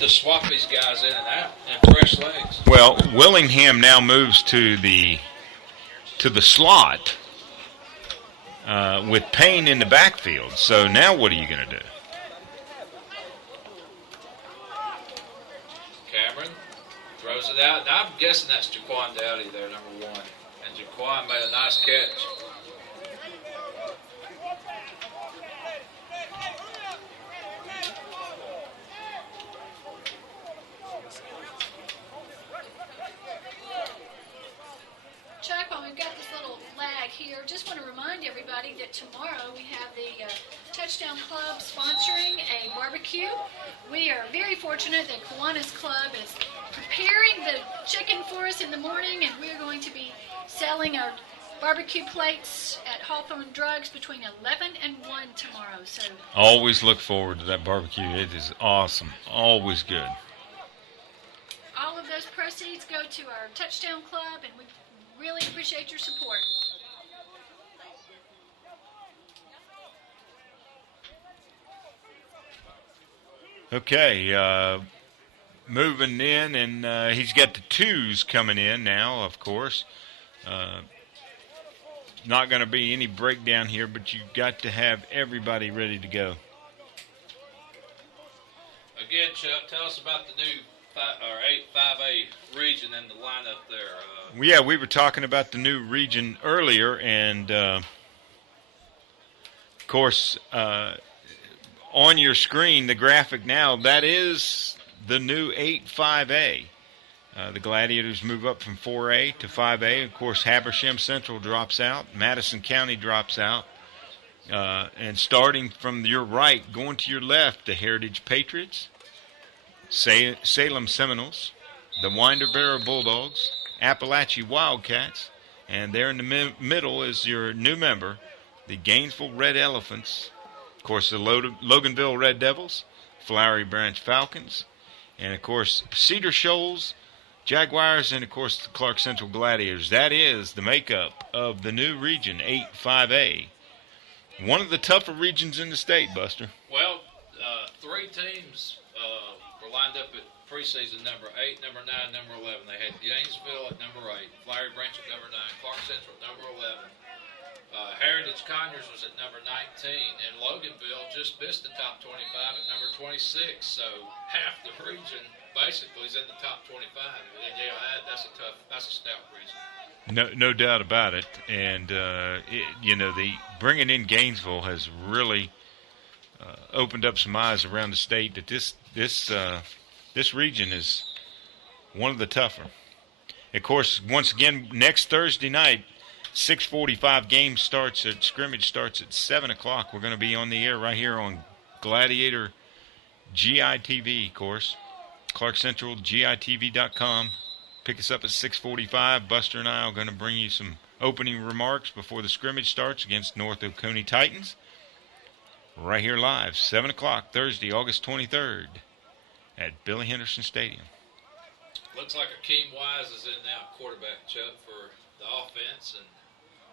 to swap these guys in and out and fresh legs. Well, Willingham now moves to the slot with Payne in the backfield. So now what are you going to do? Cameron throws it out. Now I'm guessing that's Jaquan Dowdy there, number 1. And Jaquan made a nice catch. Chuck, while we've got this little lag here, just want to remind everybody that tomorrow we have the Touchdown Club sponsoring a barbecue. We are very fortunate that Kiwanis Club is preparing the chicken for us in the morning, and we're going to be selling our barbecue plates at Hawthorne Drugs between 11 and 1 tomorrow. So Always look forward to that barbecue. It is awesome. Always good. all of those proceeds go to our Touchdown Club, and we really appreciate your support. Okay, moving in, and he's got the 2s coming in now, of course. Not going to be any breakdown here, but you've got to have everybody ready to go. Chuck, tell us about the new 5A region and the lineup there. Yeah, we were talking about the new region earlier, and of course, on your screen, the graphic now, that is the new 8-5A. The Gladiators move up from 4A to 5A. Of course, Habersham Central drops out. Madison County drops out. And starting from your right, going to your left, the Heritage Patriots, Salem Seminoles, the Winder-Barrow Bulldogs, Appalachia Wildcats, and there in the middle is your new member, the Gainesville Red Elephants, of course the Loganville Red Devils, Flowery Branch Falcons, and of course Cedar Shoals Jaguars, and of course the Clarke Central Gladiators. That is the makeup of the new region, 8-5A. One of the tougher regions in the state, Buster. Well, 3 teams were lined up at preseason number 8, number 9, number 11. They had Gainesville at number 8, Flowery Branch at number 9, Clarke Central at number 11. Heritage Conyers was at number 19, and Loganville just missed the top 25 at number 26. So half the region basically is in the top 25. And yeah, that's a stout region. No doubt about it. And the bringing in Gainesville has really opened up some eyes around the state that this region is one of the tougher. Of course, once again, next Thursday night, 6:45 game starts at Scrimmage starts at 7 o'clock. We're going to be on the air right here on Gladiator GITV, of course. Clarke Central, GITV.com. Pick us up at 6:45. Buster and I are going to bring you some opening remarks before the scrimmage starts against North Oconee Titans. Right here live, 7 o'clock, Thursday, August 23rd at Billy Henderson Stadium. Looks like Akeem Wise is in now, quarterback, Chuck, for the offense, and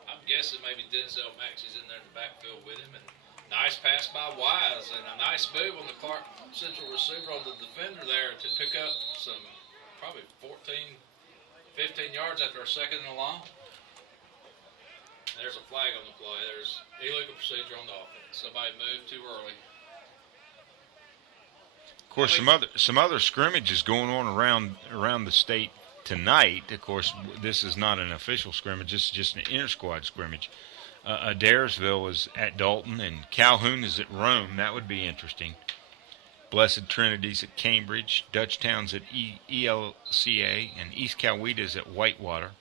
I'm guessing maybe Denzel Maxey's in there in the backfield with him. And nice pass by Wise, and a nice move on the Clarke Central receiver on the defender there to pick up some probably 14, 15 yards after a second and a long. There's a flag on the play. There's illegal procedure on the offense. Somebody moved too early. Of course, some other scrimmages going on around the state tonight. Of course, this is not an official scrimmage. This is just an inter-squad scrimmage. Adairsville is at Dalton, and Calhoun is at Rome. That would be interesting. Blessed Trinity's at Cambridge. Dutchtown's at ELCA, and East Coweta's at Whitewater.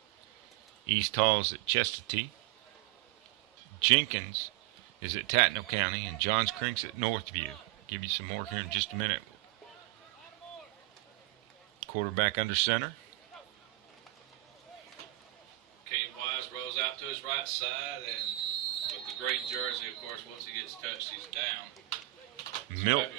East Hall's at Chestatee. Jenkins is at Tatnall County, and Johns Creek's at Northview. Give you some more here in just a minute. Quarterback under center. Kane Wise rolls out to his right side, and with the green jersey, of course, once he gets touched, he's down.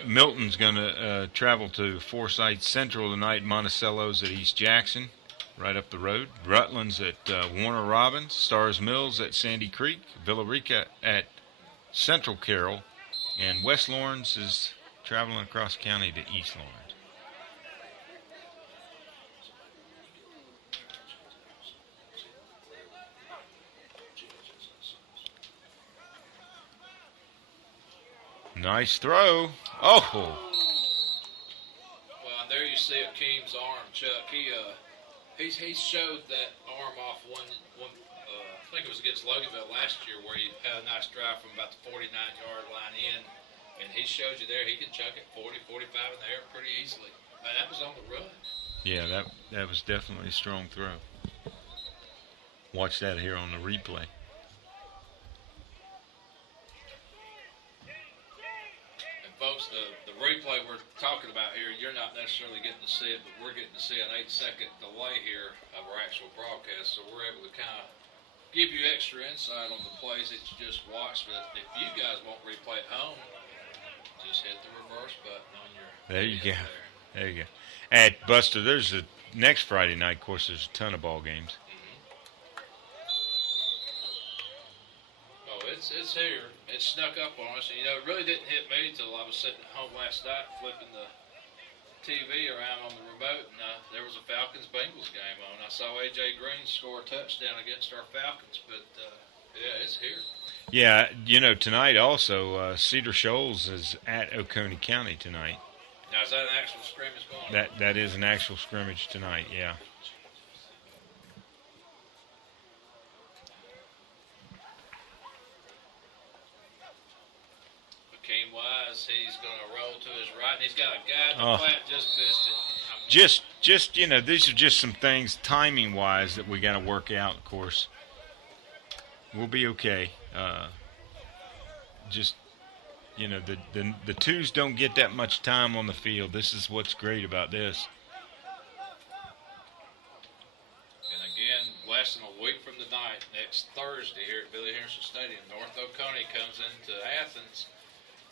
Milton's going to travel to Forsyth Central tonight. Monticello's at East Jackson, right up the road. Rutland's at Warner Robins. Stars Mills at Sandy Creek. Villarica at Central Carroll. And West Lawrence is traveling across county to East Lawrence. Nice throw. Oh. Well, and there you see Akeem's arm, Chuck. He showed that arm off one I think it was against Loganville last year, where he had a nice drive from about the 49-yard line in, and he showed you there he can chuck it 40, 45 in the air pretty easily. And that was on the run. Yeah, that was definitely a strong throw. Watch that here on the replay. Folks, the replay we're talking about here, you're not necessarily getting to see it, but we're getting to see an 8-second delay here of our actual broadcast, so we're able to kind of give you extra insight on the plays that you just watched. But if you guys won't replay at home, just hit the reverse button on your. There you go. There you go. At Buster, there's a next Friday night. Of course, there's a ton of ball games. It's here. It snuck up on us. And, it really didn't hit me until I was sitting at home last night flipping the TV around on the remote, and there was a Falcons-Bengals game on. I saw A.J. Green score a touchdown against our Falcons, but, yeah, it's here. Yeah, tonight also, Cedar Shoals is at Oconee County tonight. Now, is that an actual scrimmage going on? That is an actual scrimmage tonight, yeah. Hakeem Wise, he's going to roll to his right, and he's got a guy in the flat, just missed it. Just these are just some things timing-wise that we got to work out, of course. We'll be okay. The twos don't get that much time on the field. This is what's great about this. And again, less than a week from tonight, next Thursday here at Billy Henderson Stadium, North Oconee comes into Athens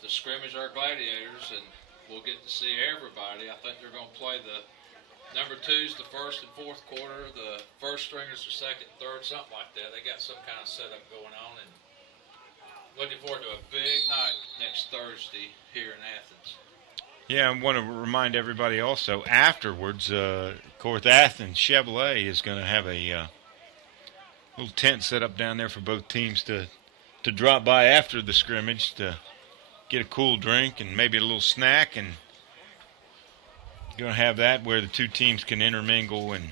to scrimmage our Gladiators, and we'll get to see everybody. I think they're going to play the number twos the first and fourth quarter, the first stringers the second, third, something like that. They got some kind of setup going on, and looking forward to a big night next Thursday here in Athens. Yeah, I want to remind everybody also, afterwards, of course, Athens Chevrolet is going to have a little tent set up down there for both teams to drop by after the scrimmage to get a cool drink and maybe a little snack, and going to have that where the two teams can intermingle and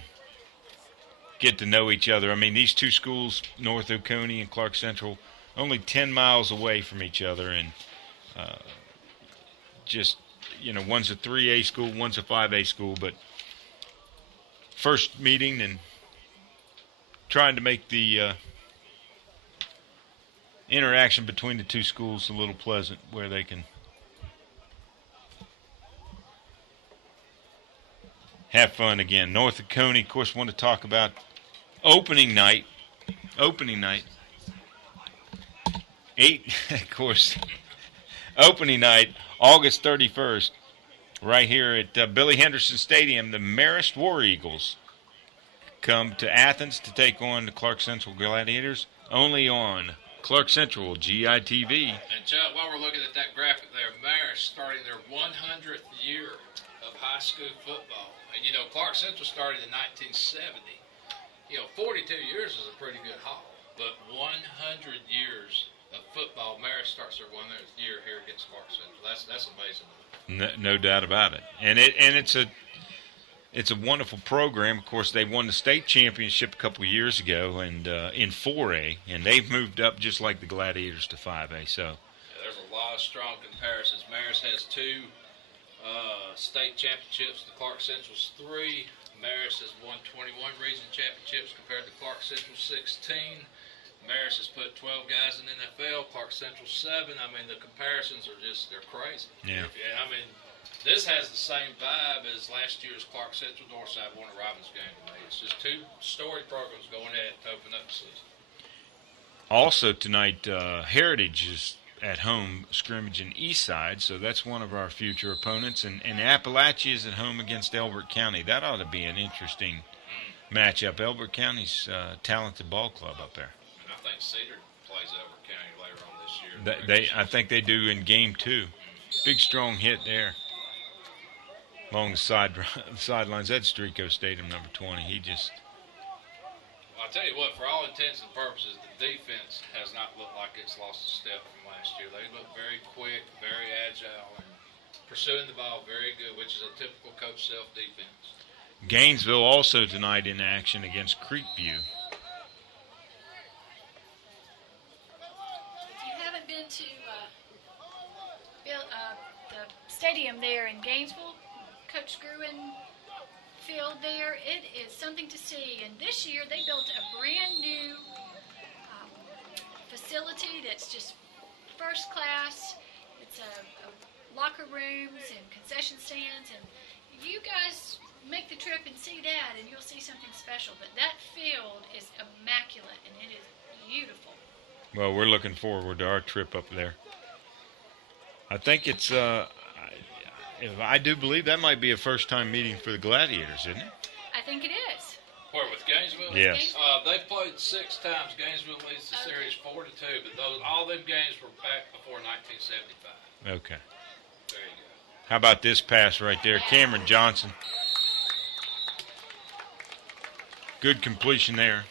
get to know each other. I mean, these two schools, North Oconee and Clarke Central, only 10 miles away from each other, and one's a 3A school, one's a 5A school, but first meeting and trying to make the interaction between the two schools a little pleasant where they can have fun again. North Oconee, of course, want to talk about opening night. Opening night, August 31st, right here at Billy Henderson Stadium. The Marist War Eagles come to Athens to take on the Clarke Central Gladiators, only on Clarke Central GITV. And Chuck, while we're looking at that graphic there, Marist starting their 100th year of high school football. And, Clarke Central started in 1970. 42 years is a pretty good haul. But 100 years of football, Marist starts their 100th year here against Clarke Central. That's amazing. No doubt about it. And it's a wonderful program. Of course, they won the state championship a couple of years ago, and in 4A, and they've moved up just like the Gladiators to 5A. So there's a lot of strong comparisons. Marist has 2 state championships. The Clarke Central's 3. Marist has won 21 region championships compared to Clarke Central 16. Marist has put 12 guys in the NFL. Clarke Central 7. I mean, the comparisons are they're crazy. Yeah. I mean, this has the same vibe as last year's Clarke Central Northside Warner Robins game to me. It's just 2 storied programs going at it to open up the season. Also tonight, Heritage is at home scrimmaging Eastside, so that's one of our future opponents. And Appalachia is at home against Elbert County. That ought to be an interesting matchup. Elbert County's a talented ball club up there. And I think Cedar plays Elbert County later on this year. I think they do in game 2. Big strong hit there along the sidelines. That's Strico Stadium number 20. I'll tell you what, for all intents and purposes, the defense has not looked like it's lost a step from last year. They look very quick, very agile, and pursuing the ball very good, which is a typical Coach Self defense. Gainesville also tonight in action against Creekview. If you haven't been to the stadium there in Gainesville, Coach Gruen field there, it is something to see. And this year they built a brand new facility that's just first class. It's a locker rooms and concession stands, and you guys make the trip and see that, and you'll see something special. But that field is immaculate, and it is beautiful. Well, we're looking forward to our trip up there. I think it's, I do believe that might be a first-time meeting for the Gladiators, isn't it? I think it is. Where, with Gainesville? Yes. They've played 6 times. Gainesville leads the series 4-2, but all them games were back before 1975. Okay. There you go. How about this pass right there? Cameron Johnson. Good completion there.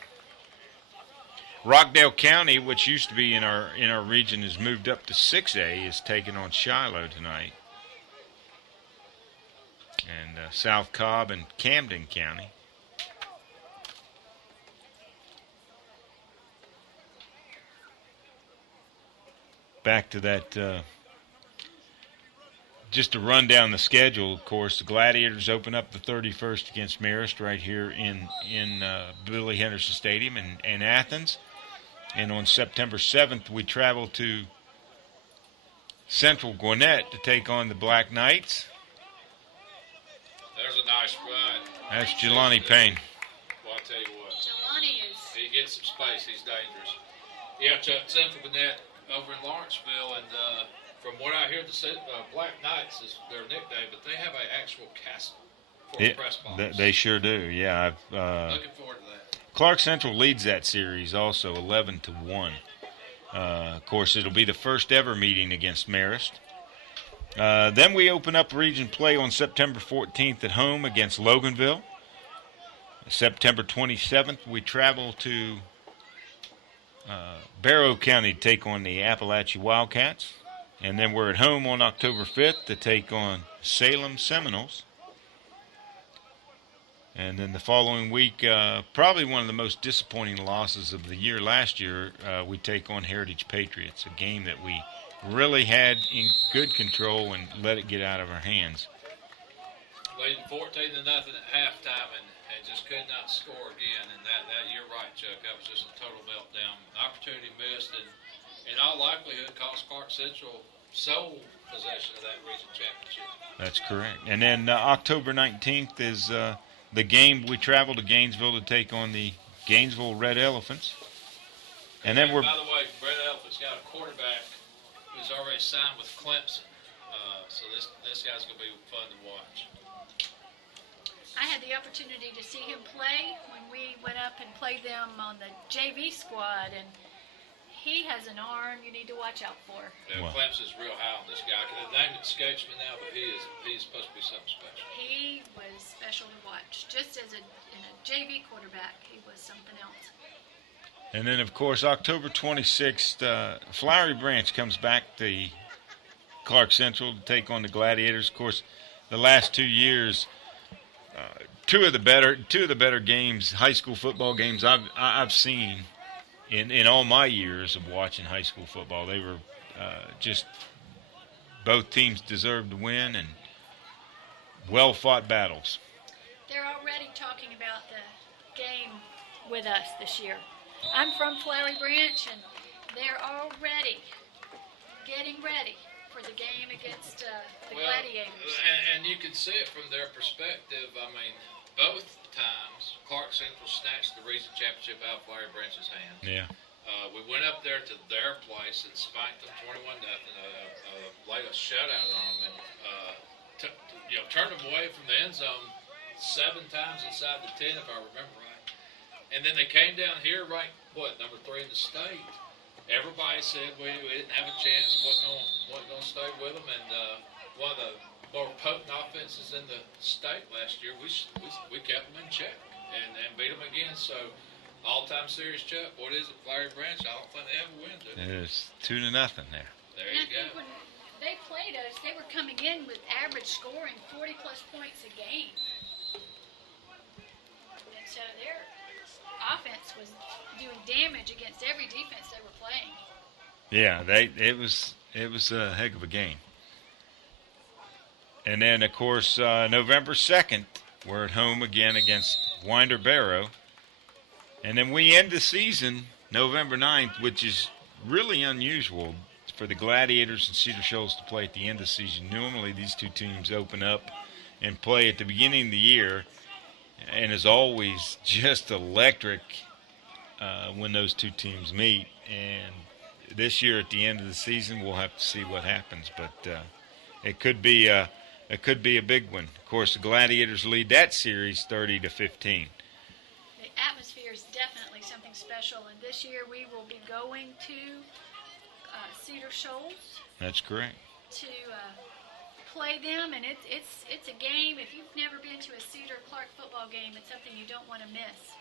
Rockdale County, which used to be in our region, has moved up to 6A, is taking on Shiloh tonight. and South Cobb and Camden County. Back to that, just to run down the schedule, of course, the Gladiators open up the 31st against Marist right here in Billy Henderson Stadium in Athens. And on September 7th, we travel to Central Gwinnett to take on the Black Knights. There's a nice run. That's Jelani Payne. Well, I'll tell you what. Jelani is. He gets some space. He's dangerous. Yeah, Central Gwinnett over in Lawrenceville, and from what I hear, the Black Knights is their nickname, but they have an actual castle for a press box. They sure do. Yeah, Looking forward to that. Clarke Central leads that series also 11-1. Of course, it'll be the first ever meeting against Marist. Then we open up region play on September 14th at home against Loganville. September 27th, we travel to Barrow County to take on the Appalachia Wildcats. And then we're at home on October 5th to take on Salem Seminoles. And then the following week, probably one of the most disappointing losses of the year last year, we take on Heritage Patriots, a game that we really had in good control and let it get out of our hands. Leading 14-0 at halftime and just could not score again. And that you're right, Chuck. That was just a total meltdown. Opportunity missed, and in all likelihood, cost Clarke Central sole possession of that region championship. That's correct. And then October 19th is the game. We travel to Gainesville to take on the Gainesville Red Elephants. And then we're. By the way, Red Elephants got a quarterback who's already signed with Clemson. So this guy's going to be fun to watch. I had the opportunity to see him play when we went up and played them on the JV squad, and he has an arm you need to watch out for. Yeah, Wow. Clemson's real high on this guy. The name escapes me now, but he's supposed to be something special. He was special to watch. Just as in a JV quarterback, he was something else. And then, of course, October 26th, Flowery Branch comes back to Clarke Central to take on the Gladiators. Of course, the last 2 years, two of the better games, high school football games I've seen in all my years of watching high school football. They were just both teams deserved to win and well-fought battles. They're already talking about the game with us this year. I'm from Flowery Branch, and they're already getting ready for the game against the Gladiators. And you can see it from their perspective. I mean, both times Clarke Central snatched the region championship out of Flowery Branch's hands. Yeah. We went up there to their place and spanked them 21-0, laid a shutout on them, and turned them away from the end zone 7 times inside the 10, if I remember right. And then they came down here, ranked number 3 in the state. Everybody said we didn't have a chance, wasn't going to stay with them, and one of the more potent offenses in the state last year, we kept them in check and beat them again. So all-time series, Chuck. What is it, Flowery Branch? I don't think they ever win, do they? It's 2-0 there. There And you I think go. when they played us, they were coming in with average scoring 40-plus points a game. And so their offense was doing damage against every defense they were playing. Yeah, it was a heck of a game. And then, of course, November 2nd, we're at home again against Winder Barrow. And then we end the season November 9th, which is really unusual for the Gladiators and Cedar Shoals to play at the end of the season. Normally, these two teams open up and play at the beginning of the year, and is always just electric when those two teams meet. And this year, at the end of the season, we'll have to see what happens. But it could be a big one. Of course, the Gladiators lead that series 30-15. The atmosphere is definitely something special, and this year we will be going to Cedar Shoals That's correct. to play them, and it's a game. If you've never been to a Cedar Clarke football game, it's something you don't want to miss.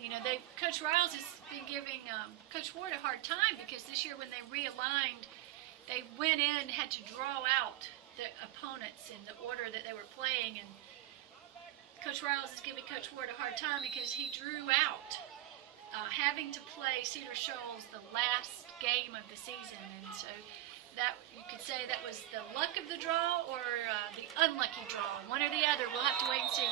You know, Coach Riles has been giving Coach Ward a hard time because this year when they realigned, they went in, had to draw out the opponents in the order that they were playing. And Coach Riles is giving Coach Ward a hard time because he drew out having to play Cedar Shoals the last game of the season. And so that you could say that was the luck of the draw or the unlucky draw. One or the other. We'll have to wait and see.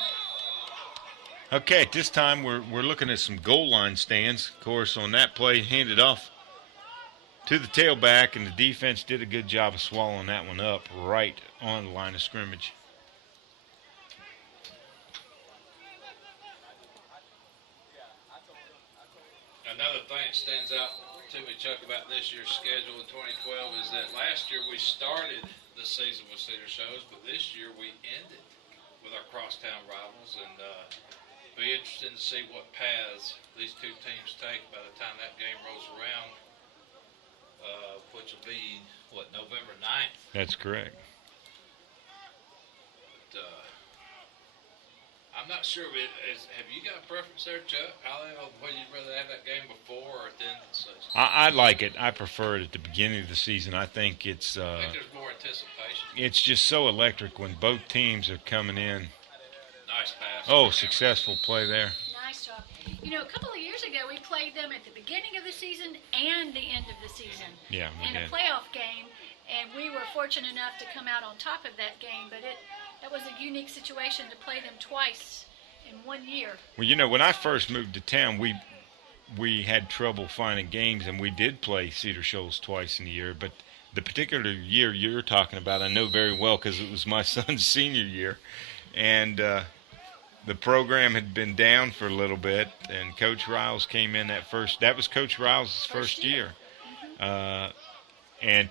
Okay, at this time we're looking at some goal line stands. Of course, on that play, handed off to the tailback, and the defense did a good job of swallowing that one up right on the line of scrimmage. Another thing that stands out to me, Chuck, about this year's schedule in 2012 is that last year we started the season with Cedar Shows, but this year we ended with our crosstown rivals, and be interesting to see what paths these two teams take by the time that game rolls around, which will be, November 9th. That's correct. But, I'm not sure, but have you got a preference there, Chuck? Whether you'd rather have that game before or at the end of the season? I like it. I prefer it at the beginning of the season. I think it's I think there's more anticipation. it's just so electric when both teams are coming in. Nice pass. Oh, successful play there. Nice job. You know, a couple of years ago, we played them at the beginning of the season and the end of the season Yeah, we in a did. playoff game, and we were fortunate enough to come out on top of that game, but that was a unique situation to play them twice in 1 year. Well, you know, when I first moved to town, we had trouble finding games, and we did play Cedar Shoals twice in a year. But the particular year you're talking about, I know very well because it was my son's senior year, and the program had been down for a little bit, and Coach Riles came in that was Coach Riles' first year. And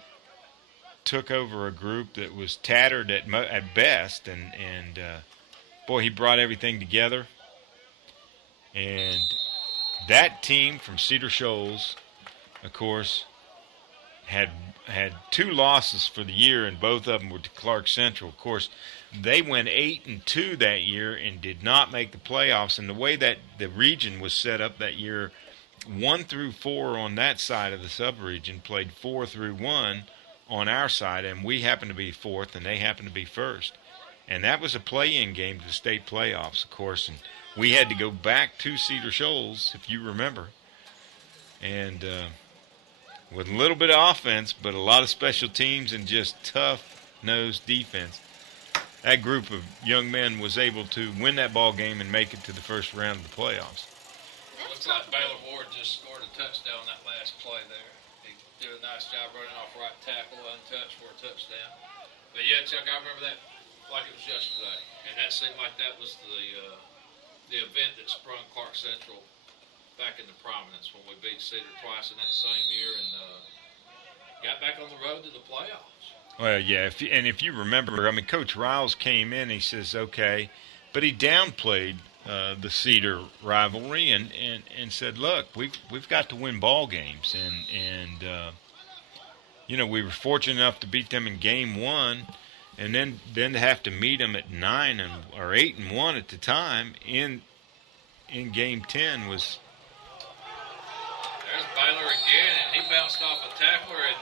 took over a group that was tattered at best, and boy, he brought everything together. And that team from Cedar Shoals, of course, had 2 losses for the year, and both of them were to Clarke Central. Of course, they went 8-2 that year and did not make the playoffs. And the way that the region was set up that year, 1 through 4 on that side of the sub-region played 4 through 1 on our side, and we happened to be 4th, and they happened to be 1st. And that was a play-in game to the state playoffs, of course, and we had to go back to Cedar Shoals, if you remember, and with a little bit of offense, but a lot of special teams and just tough-nosed defense. That group of young men was able to win that ball game and make it to the first round of the playoffs. Looks like Baylor Ward just scored a touchdown on that last play there. He did a nice job running off right tackle, untouched for a touchdown. But yeah, Chuck, I remember that like it was yesterday, and that seemed like that was the event that sprung Clarke Central back into prominence when we beat Cedar twice in that same year and got back on the road to the playoffs. Well, yeah, if you remember, I mean, Coach Riles came in, he says, okay, but he downplayed the Cedar rivalry and said, look, we've got to win ball games, and you know, we were fortunate enough to beat them in game 1, and then to have to meet them at 9 or 8-1 at the time in game 10 was. There's Baylor again, and he bounced off a tackler and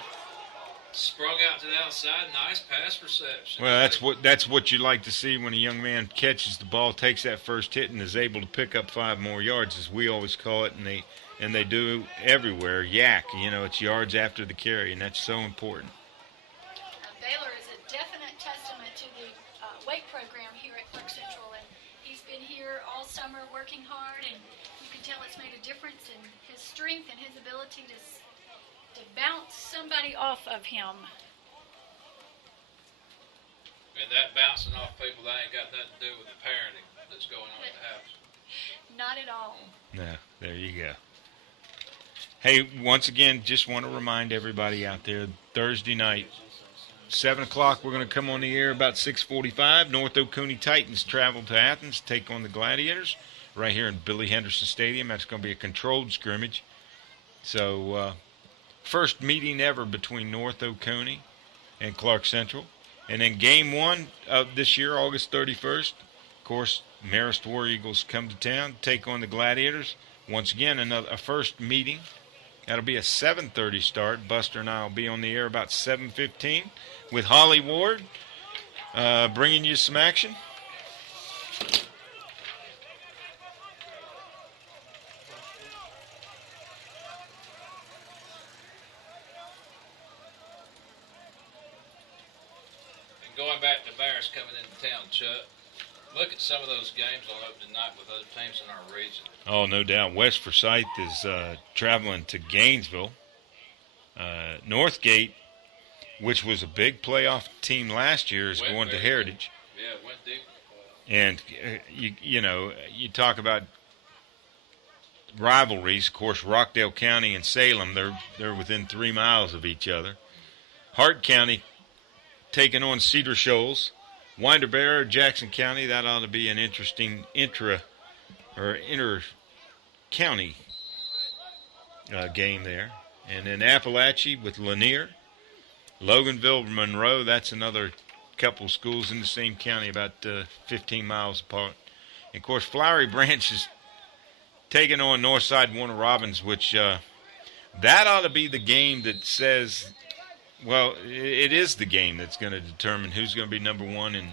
sprung out to the outside. Nice pass reception. Well, that's what you like to see when a young man catches the ball, takes that first hit, and is able to pick up 5 more yards, as we always call it, and they do everywhere. Yak, you know, it's yards after the carry, and that's so important. Baylor is a definite testament to the weight program here at Clarke Central, and he's been here all summer working hard, and you can tell it's made a difference in his strength and his ability to bounce somebody off of him. And that bouncing off people, that ain't got nothing to do with the parenting that's going on at the house. Not at all. No, there you go. Hey, once again, just want to remind everybody out there, Thursday night, 7 o'clock, we're going to come on the air about 6:45. North Oconee Titans travel to Athens, take on the Gladiators right here in Billy Henderson Stadium. That's going to be a controlled scrimmage. So, first meeting ever between North Oconee and Clarke Central. And then game 1 of this year, August 31st, of course, Marist War Eagles come to town, take on the Gladiators. Once again, a first meeting. That'll be a 7:30 start. Buster and I will be on the air about 7:15 with Holly Ward. bringing you some action. And going back to Bears coming into town, Chuck, look at some of those games on opening night with other teams in our region. Oh, no doubt. West Forsyth is traveling to Gainesville. Northgate, which was a big playoff team last year, is going to Heritage. Deep. Yeah, it went deep. And, you talk about rivalries. Of course, Rockdale County and Salem, they're within 3 miles of each other. Hart County taking on Cedar Shoals. Winder-Bear, Jackson County, that ought to be an interesting inter-county game there. And then Appalachia with Lanier. Loganville, Monroe, that's another couple schools in the same county, about 15 miles apart. And, of course, Flowery Branch is taking on Northside Warner Robins, which that ought to be the game that says, well, it is the game that's going to determine who's going to be number one in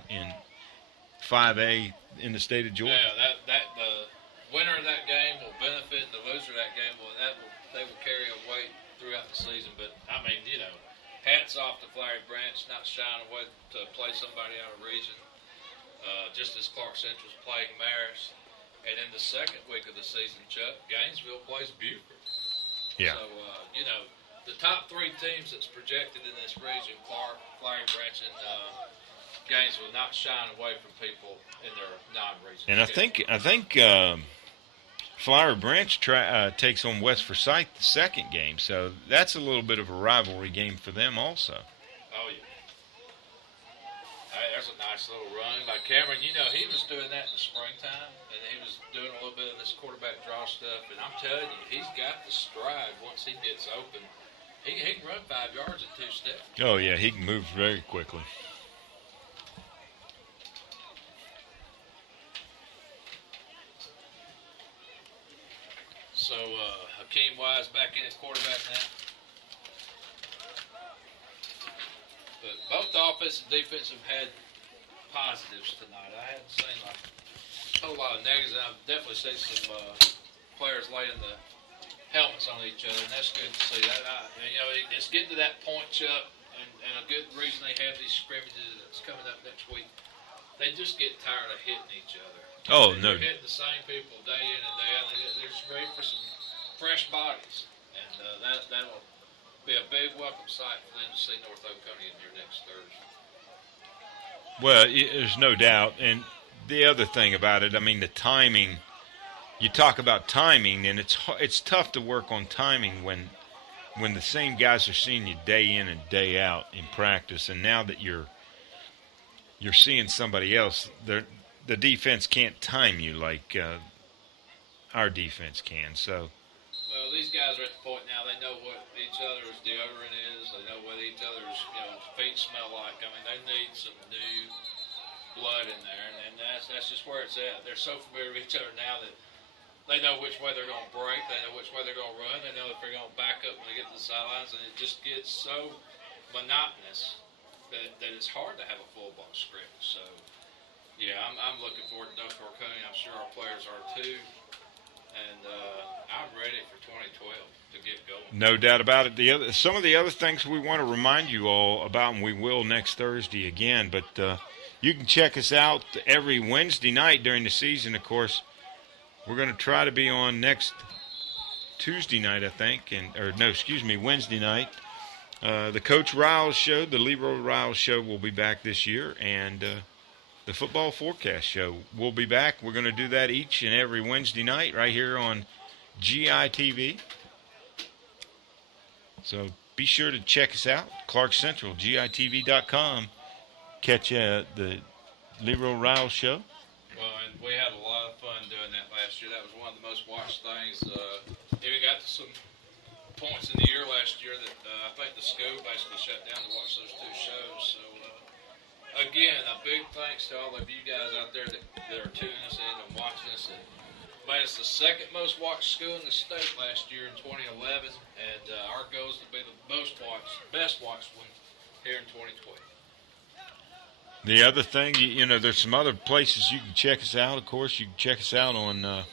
5A in the state of Georgia. Yeah, the winner of that game will benefit, and the loser of that game they will carry a weight throughout the season. But I mean, hats off to Flowery Branch, not shying away to play somebody out of region. Just as Clarke Central's playing Marist. And in the second week of the season, Chuck, Gainesville plays Buford. Yeah. So, the top 3 teams that's projected in this region, Clarke, Flowery Branch, and Gainesville, not shying away from people in their non-region. And I think Flowery Branch takes on West Forsyth the second game, so that's a little bit of a rivalry game for them also. Oh, yeah. There's a nice little run by Cameron. He was doing that in the springtime, and he was doing a little bit of this quarterback draw stuff. And I'm telling you, he's got the stride once he gets open. He can run 5 yards in 2 steps. Oh, yeah, he can move very quickly. So, Hakeem Wise back in at quarterback now. But both the offense and defense have had positives tonight. I haven't seen a whole lot of negatives. I've definitely seen some players laying the helmets on each other, and that's good to see. It's getting to that point, Chuck, and a good reason they have these scrimmages that's coming up next week. They just get tired of hitting each other. Oh, no. They're hitting the same people day in and day out. They're just ready for some fresh bodies, and that'll be a big welcome sight for them to see North Oconee in here next Thursday. Well, there's no doubt. And the other thing about it, I mean, the timing. You talk about timing, and it's tough to work on timing when the same guys are seeing you day in and day out in practice, and now that you're seeing somebody else, the defense can't time you like our defense can. So. Well, these guys are at the point now, they know what each other's deodorant is. They know what each other's feet smell like. I mean, they need some new blood in there, and that's just where it's at. They're so familiar with each other now that they know which way they're going to break. They know which way they're going to run. They know if they're going to back up when they get to the sidelines, and it just gets so monotonous that it's hard to have a full ball scrimmage. So, yeah, I'm looking forward to North Oconee. I'm sure our players are too. And I'm ready for 2012 to get going. No doubt about it. Some of the other things we want to remind you all about, and we will next Thursday again, but you can check us out every Wednesday night during the season, of course. We're going to try to be on next Tuesday night, I think, Wednesday night. The Coach Riles Show, the Leroy Riles Show will be back this year, and the Football Forecast Show will be back. We're going to do that each and every Wednesday night right here on GITV. So be sure to check us out, Clarke Central, GITV.com. Catch the Leroy Riles Show. Well, and we had a lot of fun doing that last year. That was one of the most watched things. We got to some points in the year last year that I think the school basically shut down to watch those 2 shows. So, again, a big thanks to all of you guys out there that are tuning us in and watching us. And made us the second most watched school in the state last year in 2011, and our goal is to be the best watched one here in 2012. The other thing, you know, there's some other places you can check us out. Of course, you can check us out on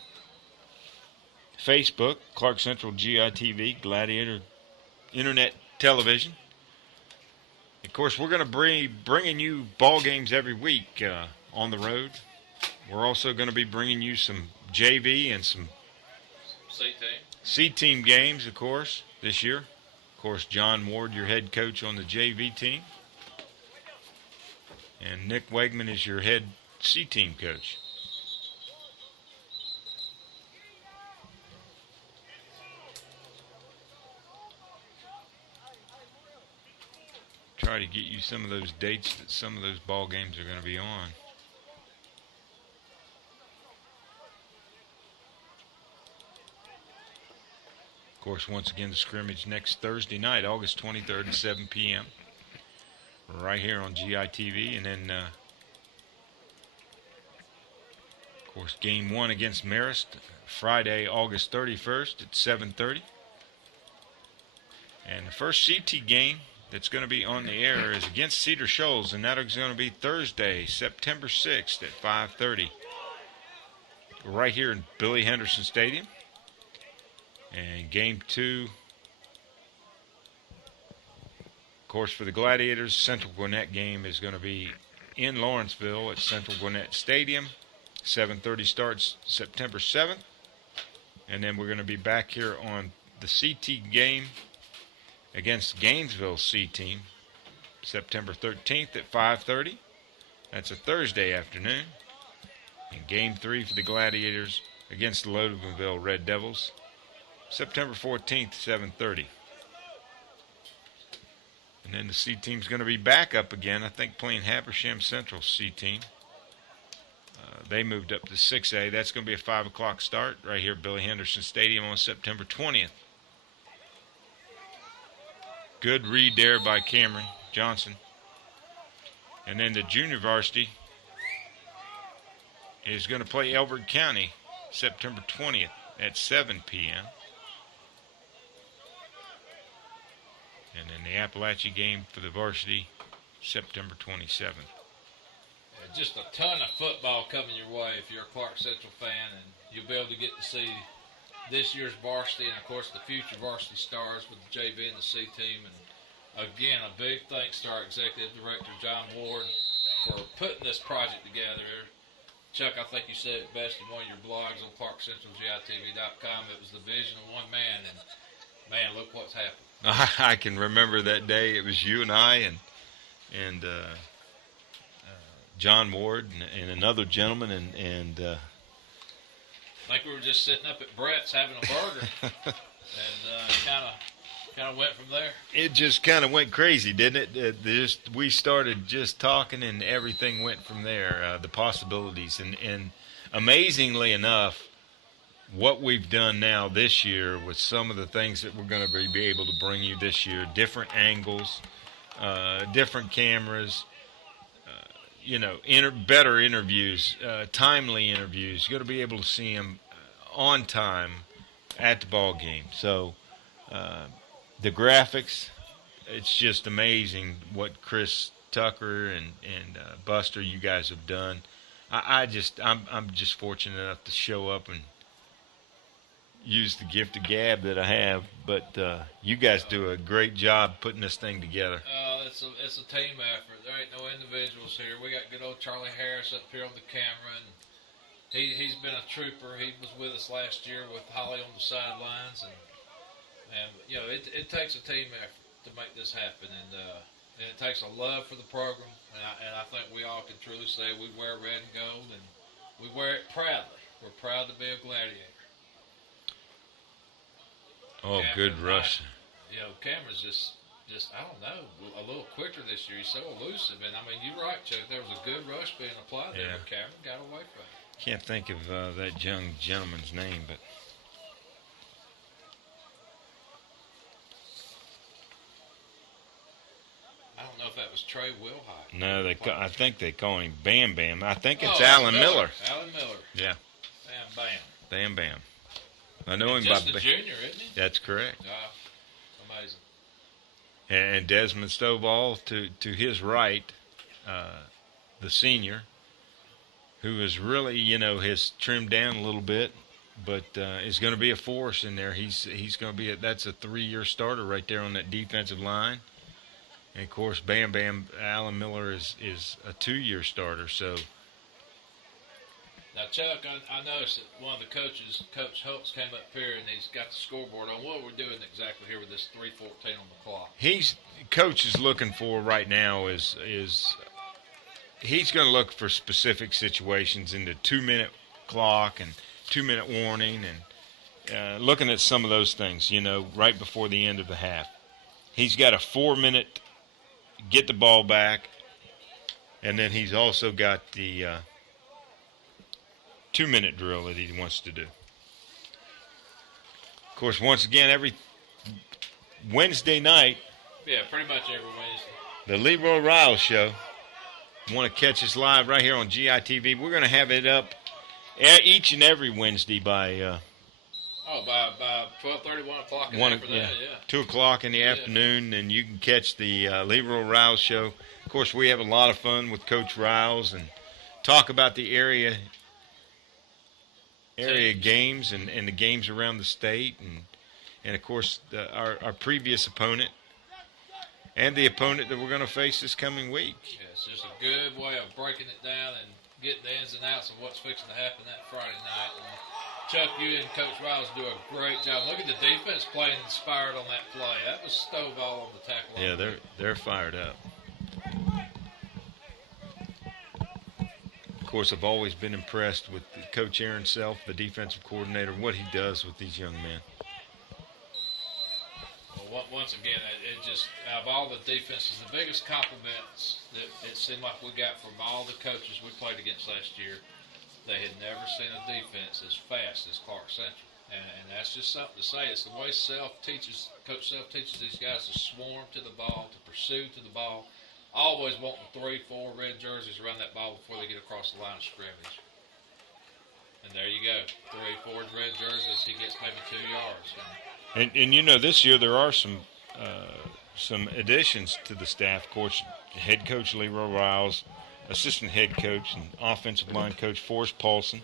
Facebook, Clarke Central GITV, Gladiator Internet Television. Of course, we're going to be bringing you ball games every week on the road. We're also going to be bringing you some JV and some C-team games, of course, this year. Of course, John Ward, your head coach on the JV team. And Nick Wegman is your head C-team coach. Try to get you some of those dates that some of those ball games are going to be on. Of course, once again, the scrimmage next Thursday night, August 23rd at 7 p.m. right here on GITV. And then, of course, game 1 against Marist, Friday, August 31st at 7:30. And the first CT game that's going to be on the air is against Cedar Shoals, and that is going to be Thursday, September 6th at 5:30, right here in Billy Henderson Stadium. And game 2, of course, for the Gladiators, Central Gwinnett game is going to be in Lawrenceville at Central Gwinnett Stadium. 7:30 starts September 7th. And then we're going to be back here on the CT game against Gainesville C-team, September 13th at 5:30. That's a Thursday afternoon. And game 3 for the Gladiators against the Loganville Red Devils, September 14th, 7:30. And then the C-team's going to be back up again, I think, playing Habersham Central C-team. They moved up to 6A. That's going to be a 5 o'clock start right here at Billy Henderson Stadium on September 20th. Good read there by Cameron Johnson. And then the junior varsity is going to play Elbert County September 20th at 7 p.m. And then the Appalachia game for the varsity, September 27th. Just a ton of football coming your way if you're a Clarke Central fan, and you'll be able to get to see this year's varsity and, of course, the future varsity stars with the JV and the C team. And, again, a big thanks to our executive director, John Ward, for putting this project together. Chuck, I think you said it best in one of your blogs on ClarkeCentralGITV.com. It was the vision of one man, and, man, look what's happened. I can remember that day. It was you and I and John Ward and another gentleman, and I think we were just sitting up at Brett's having a burger, and kind of went from there. It just kind of went crazy, didn't it? We started just talking, and everything went from there. The possibilities, and amazingly enough, what we've done now this year with some of the things that we're going to be able to bring you this year, different angles, different cameras. Better interviews, timely interviews. You're going to be able to see them on time at the ball game. So the graphics, it's just amazing what Chris Tucker and Buster, you guys have done. I'm just fortunate enough to show up and use the gift of gab that I have. But you guys do a great job putting this thing together. It's a team effort. There ain't no individuals here. We got good old Charlie Harris up here on the camera, and he's been a trooper. He was with us last year with Holly on the sidelines, and it takes a team effort to make this happen, and it takes a love for the program, and I think we all can truly say we wear red and gold, and we wear it proudly. We're proud to be a Gladiator. Oh, good rush. Cameron's just I don't know, a little quicker this year. He's so elusive, and I mean, you're right, Chuck. There was a good rush being applied there, but Cameron got away from it. Can't think of that young gentleman's name, but I don't know if that was Trey Wilhite. No, I think they call him Bam Bam. I think it's Alan Miller. Alan Miller. Yeah. Bam. Bam Bam. I know him Just by a junior, isn't he? That's correct. Amazing. And Desmond Stovall to his right, the senior, who is really, has trimmed down a little bit, but is going to be a force in there. He's going to be that's a 3-year starter right there on that defensive line. And of course, Bam Bam Allen Miller is a 2-year starter. So now, Chuck, I noticed that one of the coaches, Coach Holtz, came up here and he's got the scoreboard on. What we're doing exactly here with this 3:14 on the clock? Coach is looking for right now is he's going to look for specific situations in the 2-minute clock and 2-minute warning and looking at some of those things, right before the end of the half. He's got a 4-minute get the ball back, and then he's also got the 2-minute drill that he wants to do. Of course, once again, every Wednesday night, yeah, pretty much every Wednesday, the Leroy Riles Show. Want to catch us live right here on GITV. We're going to have it up each and every Wednesday by by 12:30, 1 o'clock. 2 o'clock in the afternoon, and you can catch the Leroy Riles Show. Of course, we have a lot of fun with Coach Riles and talk about the area games and the games around the state, and of course our previous opponent and the opponent that we're going to face this coming week. Yeah, it's just a good way of breaking it down and getting the ins and outs of what's fixing to happen that Friday night. And Chuck, you and Coach Riles do a great job. Look at the defense playing inspired on that play. That was Stovall on the tackle. Yeah, they're fired up. Of course, I've always been impressed with Coach Aaron Self, the defensive coordinator, what he does with these young men. Well, once again, it just, out of all the defenses, the biggest compliments that it seemed like we got from all the coaches we played against last year, they had never seen a defense as fast as Clarke Central. And that's just something to say. It's the way Coach Self teaches these guys to swarm to the ball, to pursue to the ball, always wanting 3, 4 red jerseys around that ball before they get across the line of scrimmage. And there you go, 3, 4 red jerseys, he gets maybe 2 yards. And this year there are some additions to the staff. Of course, head coach Leroy Riles, assistant head coach and offensive line coach Forrest Paulson,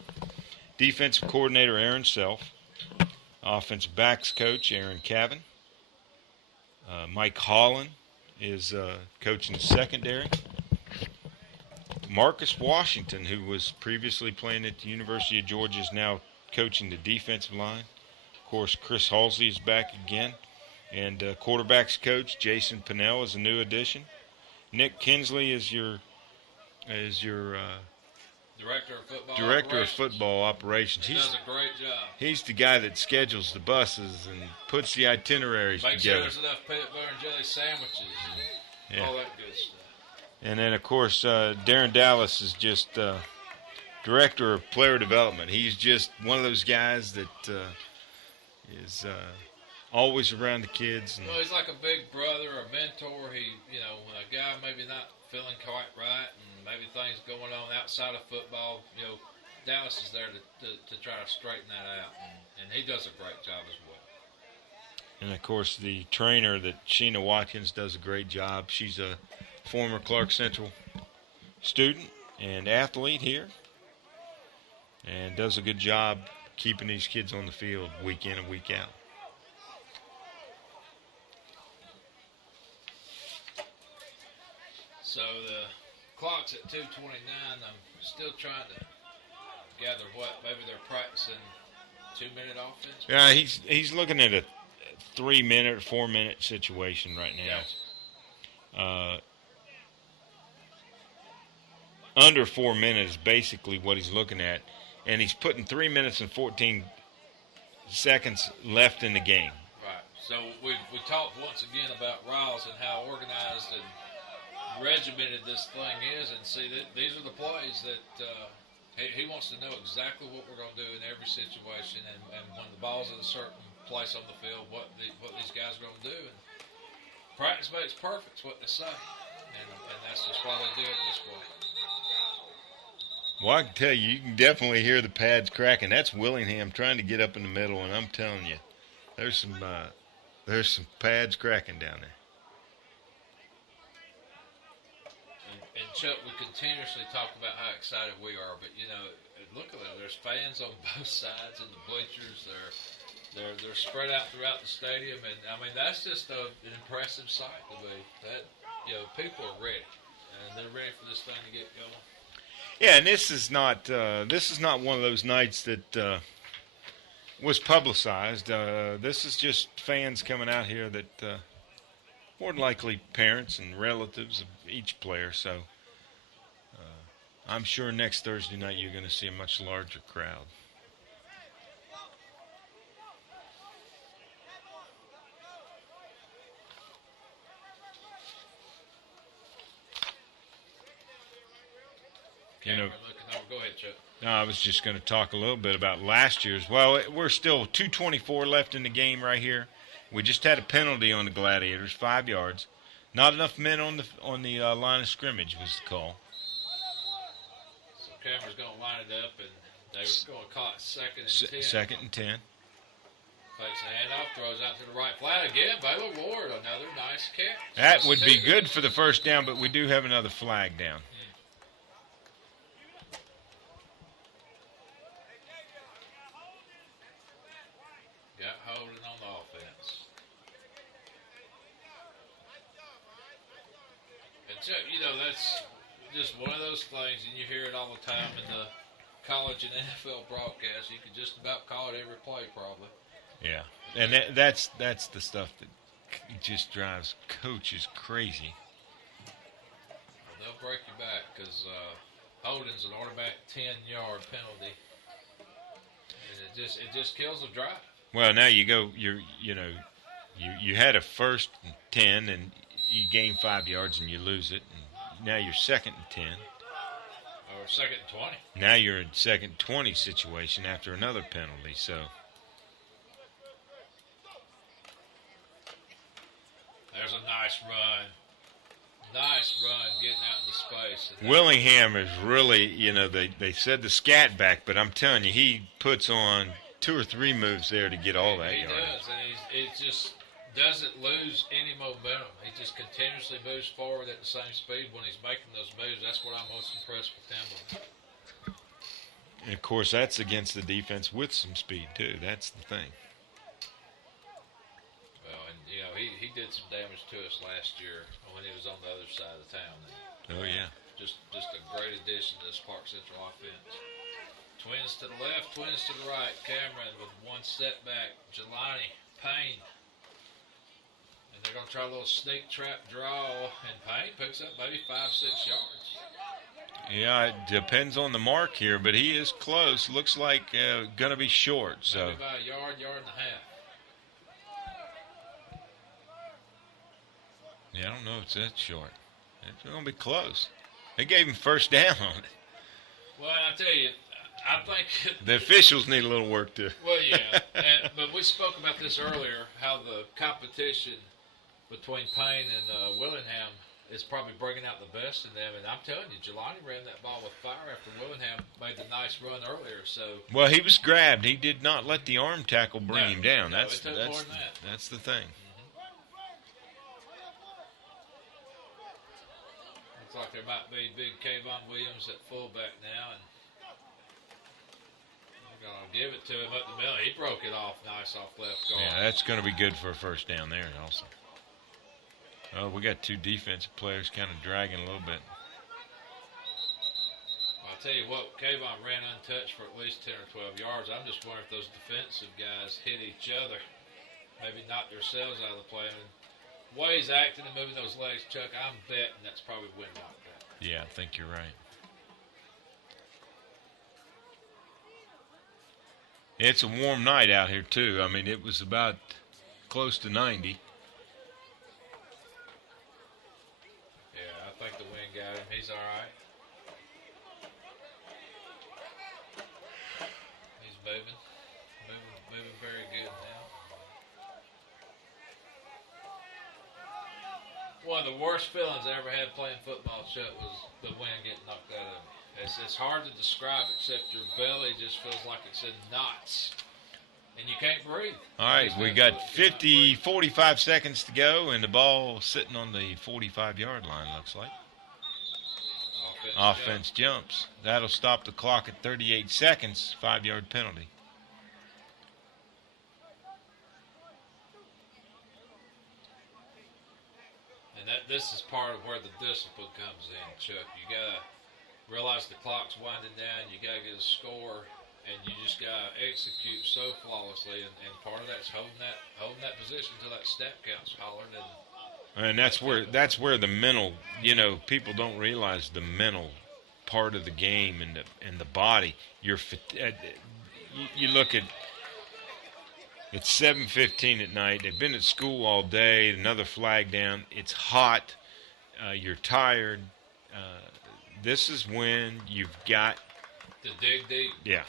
defensive coordinator Aaron Self, offensive backs coach Aaron Cavan, Mike Holland is coaching the secondary. Marcus Washington, who was previously playing at the University of Georgia, is now coaching the defensive line. Of course, Chris Halsey is back again. And quarterbacks coach Jason Pinnell is a new addition. Nick Kinsley is your director of football operations. He does a great job. He's the guy that schedules the buses and puts the itineraries Make together. Sure there's enough peanut butter and jelly sandwiches and all that good stuff. And then, of course, Darren Dallas is just director of player development. He's just one of those guys that is always around the kids. Well, he's like a big brother, a mentor. He, when a guy maybe not feeling quite right and maybe things going on outside of football, Dallas is there to try to straighten that out. And he does a great job as well. And, of course, the trainer, that Sheena Watkins, does a great job. She's a former Clarke Central student and athlete here and does a good job keeping these kids on the field week in and week out. So the clock's at 2:29. I'm still trying to gather maybe they're practicing 2-minute offense. Yeah, he's looking at a 3-minute, 4-minute situation right now. Gotcha. Under 4 minutes is basically what he's looking at, and he's putting 3 minutes and 14 seconds left in the game. Right. So we talked once again about Riles and how organized and regimented this thing is, and see that these are the plays that he wants to know exactly what we're going to do in every situation, and when the ball's at a certain place on the field, what these guys are going to do. And practice makes perfect, is what they say, and that's just why they do it this way. Well, I can tell you can definitely hear the pads cracking. That's Willingham trying to get up in the middle, and I'm telling you, there's some pads cracking down there. And Chuck, we continuously talk about how excited we are, but you know, look at it. There's fans on both sides in the bleachers. They're spread out throughout the stadium, and I mean that's just an impressive sight to me. That people are ready, and they're ready for this thing to get going. Yeah, and this is not one of those nights that was publicized. This is just fans coming out here that more than likely parents and relatives of each player. So I'm sure next Thursday night you're going to see a much larger crowd. You know, go ahead, Chuck. no, I was just going to talk a little bit about last year's. Well, we're still 2:24 left in the game right here. We just had a penalty on the Gladiators, 5 yards. Not enough men on the line of scrimmage was the call. So Cameron's going to line it up, and they were going to call it 2nd and 10. 2nd and 10. Fakes the handoff, throws out to the right flat again. Baylor Ward, another nice catch. That would be good for the first down, but we do have another flag down. Got holding on the offense. And Chuck, that's just one of those things, and you hear it all the time in the college and NFL broadcast. You could just about call it every play, probably. Yeah, and that's the stuff that just drives coaches crazy. They'll break you back because holding's an automatic 10-yard penalty, and it just kills the drive. Well, now you go. You had a 1st and 10, and you gain 5 yards, and you lose it. And now you're 2nd and 10. Or 2nd and 20. Now you're in 2nd and 20 situation after another penalty. So there's a nice run. Nice run getting out into space. Willingham is really, they said the scat back, but I'm telling you, he puts on 2 or 3 moves there to get all that yardage. He does, and he just doesn't lose any momentum. He just continuously moves forward at the same speed when he's making those moves. That's what I'm most impressed with him with. And, of course, that's against the defense with some speed, too. That's the thing. Well, and, he did some damage to us last year when he was on the other side of the town. Oh, yeah. Just a great addition to this Park Central offense. Twins to the left, twins to the right. Cameron with one step back. Jelani, Payne. And they're going to try a little sneak trap draw. And Payne picks up maybe 5-6 yards. Yeah, it depends on the mark here, but he is close. Looks like going to be short. So maybe by a yard and a half. Yeah, I don't know if it's that short. It's going to be close. They gave him first down on it. Well, I tell you, I think the officials need a little work to. Well, yeah, but we spoke about this earlier. How the competition between Payne and Willingham is probably bringing out the best in them. And I'm telling you, Jelani ran that ball with fire after Willingham made the nice run earlier. So well, he was grabbed. He did not let the arm tackle bring him down. No, that's more than that. That's the thing. Looks like there might be big Kayvon Williams at fullback now, and they're going to give it to him up the middle. He broke it off nice off left guard. Yeah, that's going to be good for a first down there also. Oh, we got 2 defensive players kind of dragging a little bit. Well, I'll tell you what, Kayvon ran untouched for at least 10 or 12 yards. I'm just wondering if those defensive guys hit each other, maybe knock themselves out of the play. And the way he's acting and moving those legs, Chuck, I'm betting that's probably wind knocked out. Yeah, I think you're right. It's a warm night out here, too. I mean, it was about close to 90. Yeah, I think the wind got him. He's all right. He's moving very good now. One of the worst feelings I ever had playing football, Chuck, was the wind getting knocked out of me. It's hard to describe, except your belly just feels like it's in knots, and you can't breathe. All right, we got 45 seconds to go, and the ball sitting on the 45-yard line, looks like. Offense jumps. That'll stop the clock at 38 seconds, 5-yard penalty. And this is part of where the discipline comes in, Chuck. You got to realize the clock's winding down. You got to get a score, and you just got to execute so flawlessly. And part of that's holding that position until that snap count's hollered. And that's where the mental, people don't realize the mental part of the game and the body. You look at it's 7:15 at night. They've been at school all day. Another flag down. It's hot. You're tired. This is when you've got to dig deep. Yeah.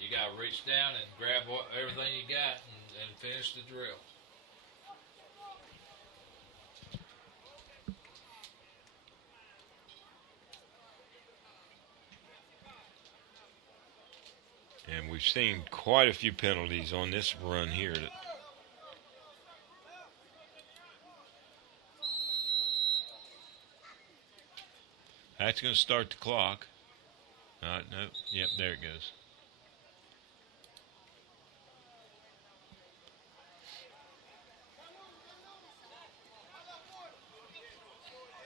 You got to reach down and grab everything you got and finish the drill. And we've seen quite a few penalties on this run here. That's going to start the clock. No. Yep, there it goes.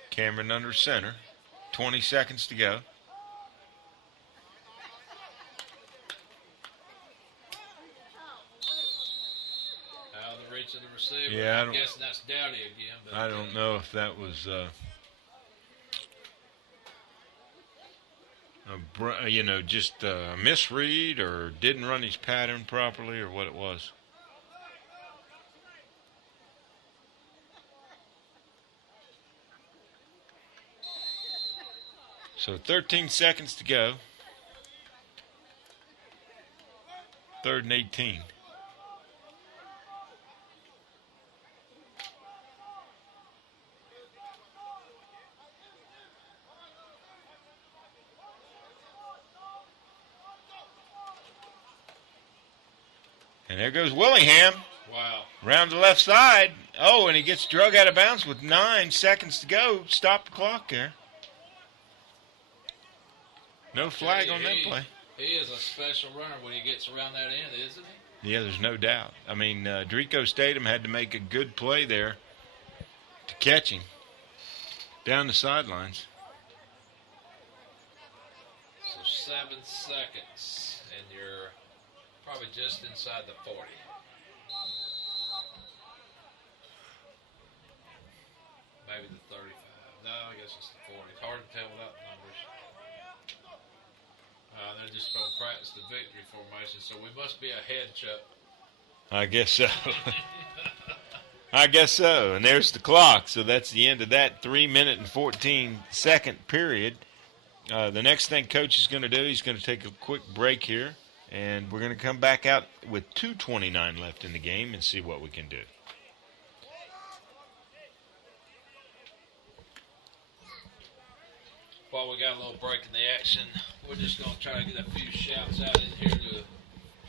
Cameron under center. 20 seconds to go. To the receiver. Yeah, I'm guessing that's Dowdy again. But I don't know if that was, just a misread or didn't run his pattern properly or what it was. So 13 seconds to go. 3rd and 18. And there goes Willingham. Wow. Round the left side. Oh, and he gets drug out of bounds with 9 seconds to go. Stop the clock there. No flag on that play. He is a special runner when he gets around that end, isn't he? Yeah, there's no doubt. I mean, Drico Statham had to make a good play there to catch him down the sidelines. So 7 seconds, and you're probably just inside the 40. Maybe the 35. No, I guess it's the 40. It's hard to tell without the numbers. They're just going to practice the victory formation, so we must be ahead, Chuck. I guess so. I guess so. And there's the clock. So that's the end of that 3-minute and 14-second period. The next thing Coach is going to do, he's going to take a quick break here. And we're going to come back out with 2:29 left in the game and see what we can do. While we got a little break in the action, we're just going to try to get a few shouts out in here to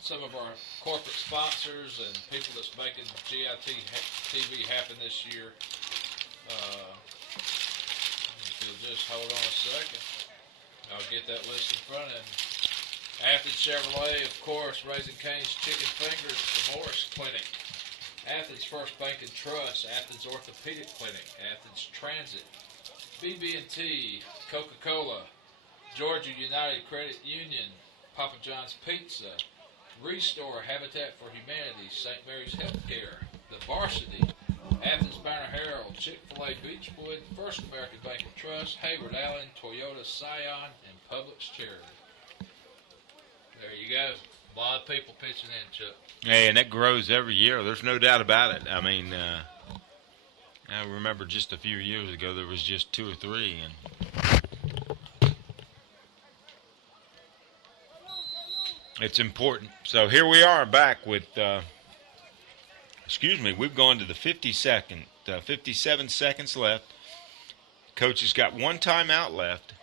some of our corporate sponsors and people that's making GIT TV happen this year. If you'll just hold on a second, I'll get that list in front of me. Athens Chevrolet, of course, Raising Cane's Chicken Fingers, the Morris Clinic, Athens First Bank and Trust, Athens Orthopedic Clinic, Athens Transit, BB&T, Coca-Cola, Georgia United Credit Union, Papa John's Pizza, Restore Habitat for Humanity, St. Mary's Healthcare, The Varsity, Athens Banner Herald, Chick-fil-A Beechwood, First American Bank and Trust, Hayward Allen, Toyota Scion, and Publix Charity. There you go. A lot of people pitching in, Chuck. Hey, and that grows every year. There's no doubt about it. I mean, I remember just a few years ago there was just 2 or 3. And it's important. So here we are back with, we've gone to the 57 seconds left. Coach has got 1 timeout left.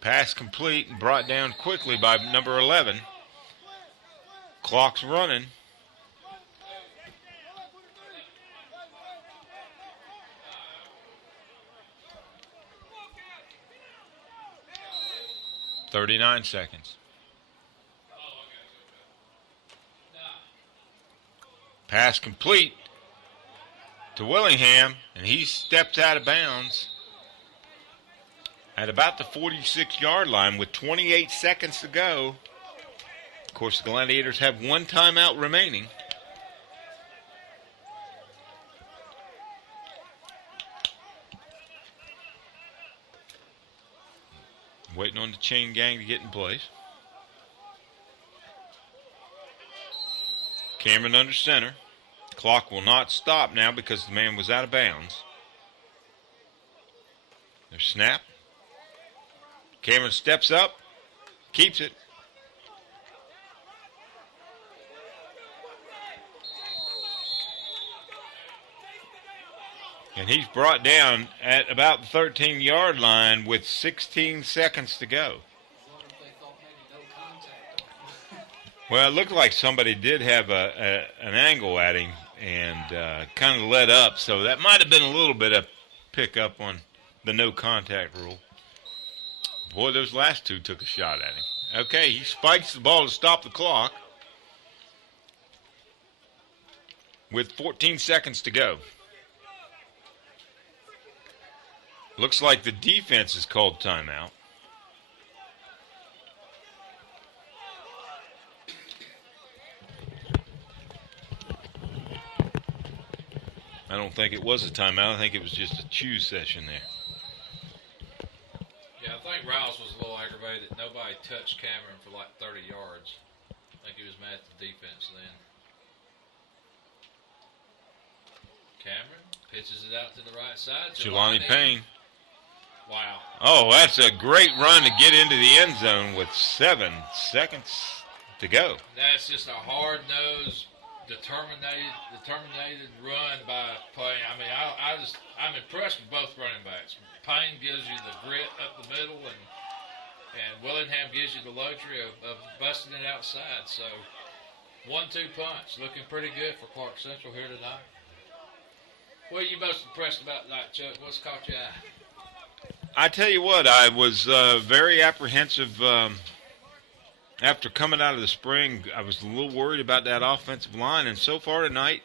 Pass complete and brought down quickly by number 11. Clock's running. 39 seconds. Pass complete to Willingham, and he steps out of bounds at about the 46-yard line with 28 seconds to go. Of course, the Gladiators have one timeout remaining. Waiting on the chain gang to get in place. Cameron under center. Clock will not stop now because the man was out of bounds. There's snap. Cameron steps up, keeps it. And he's brought down at about the 13-yard line with 16 seconds to go. Well, it looked like somebody did have an angle at him and kind of let up, so that might have been a little bit of pickup on the no contact rule. Boy, those last two took a shot at him. Okay, he spikes the ball to stop the clock with 14 seconds to go. Looks like the defense has called timeout. I don't think it was a timeout. I think it was just a chew session there. Yeah, I think Rouse was a little aggravated that nobody touched Cameron for like 30 yards. I think he was mad at the defense then. Cameron pitches it out to the right side. Jelani Payne. Wow. Oh, that's a great run to get into the end zone with 7 seconds to go. That's just a hard-nosed, determined run by Payne. I mean, I'm impressed with both running backs. Payne gives you the grit up the middle, and Willingham gives you the luxury of busting it outside. So, 1-2 punch, looking pretty good for Clarke Central here tonight. What are you most impressed about tonight, Chuck? What's caught your eye? I tell you what, I was very apprehensive after coming out of the spring. I was a little worried about that offensive line, and so far tonight,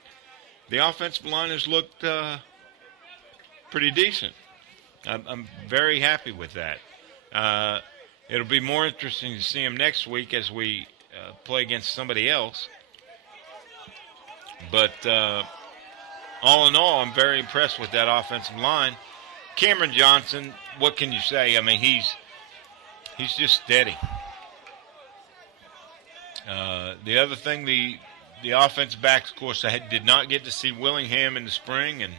the offensive line has looked pretty decent. I'm very happy with that. It'll be more interesting to see them next week as we play against somebody else. But all in all, I'm very impressed with that offensive line. Cameron Johnson, what can you say? I mean, he's just steady. The other thing, the offensive backs, of course, I did not get to see Willingham in the spring, and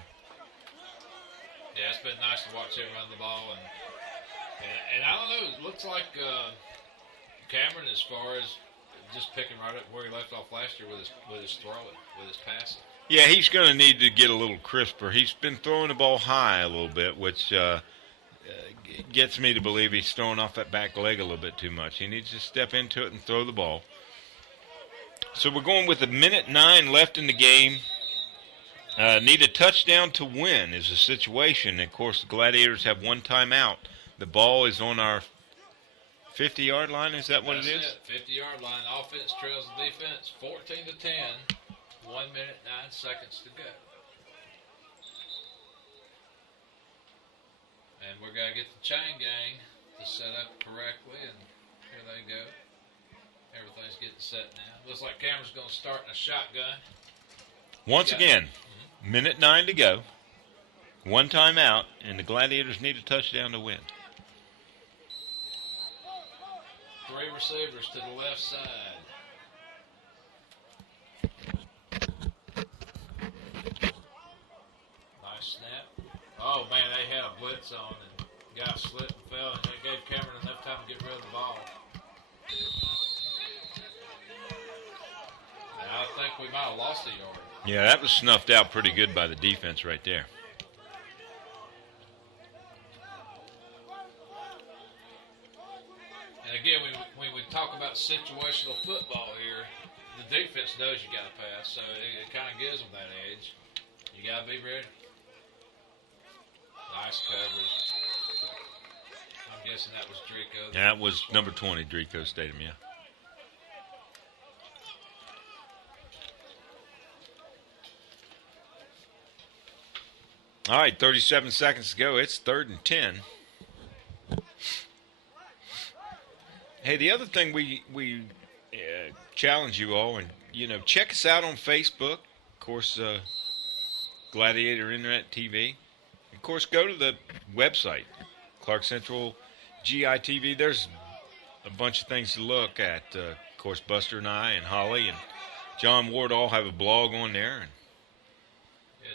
yeah, it's been nice to watch him run the ball, and I don't know, it looks like Cameron, as far as just picking right up where he left off last year with his throwing, with his passing. Yeah, he's going to need to get a little crisper. He's been throwing the ball high a little bit, which gets me to believe he's throwing off that back leg a little bit too much. He needs to step into it and throw the ball. So we're going with 1:09 left in the game. Need a touchdown to win is the situation. Of course, the Gladiators have one timeout. The ball is on our 50-yard line. Is that what it is? 50-yard line. Offense trails the defense 14-10. 1 minute, 9 seconds to go. And we're going to get the chain gang to set up correctly, and here they go. Everything's getting set now. Looks like Cameron's going to start in a shotgun. Once again, 1:09 to go. One timeout, and the Gladiators need a touchdown to win. 3 receivers to the left side. Snap. Oh, man, they had a blitz on, and the guy slipped and fell, and they gave Cameron enough time to get rid of the ball. And I think we might have lost a yard. Yeah, that was snuffed out pretty good by the defense right there. And again, when we talk about situational football here, the defense knows you got to pass, so it kind of gives them that edge. You got to be ready. Nice coverage. I'm guessing that was Drico. That was number 20, Drico Stadium, yeah. All right, 37 seconds to go. It's 3rd and 10. Hey, the other thing we challenge you all, and check us out on Facebook. Of course, Gladiator Internet TV. Of course, go to the website, Clarke Central GITV. There's a bunch of things to look at. Of course, Buster and I and Holly and John Ward all have a blog on there. And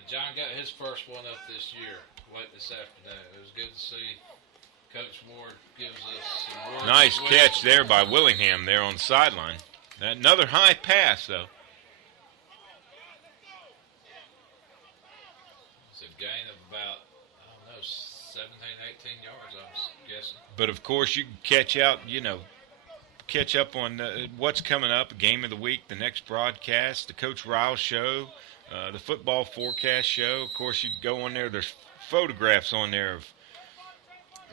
John got his first one up this year, late this afternoon. It was good to see Coach Ward gives us some words. Nice catch there by Willingham there on the sideline. Another high pass, though. It's a gain of about, 17, 18 yards, I'm guessing. But, of course, you can catch up on what's coming up, game of the week, the next broadcast, the Coach Ryle show, the football forecast show. Of course, you can go on there. There's photographs on there of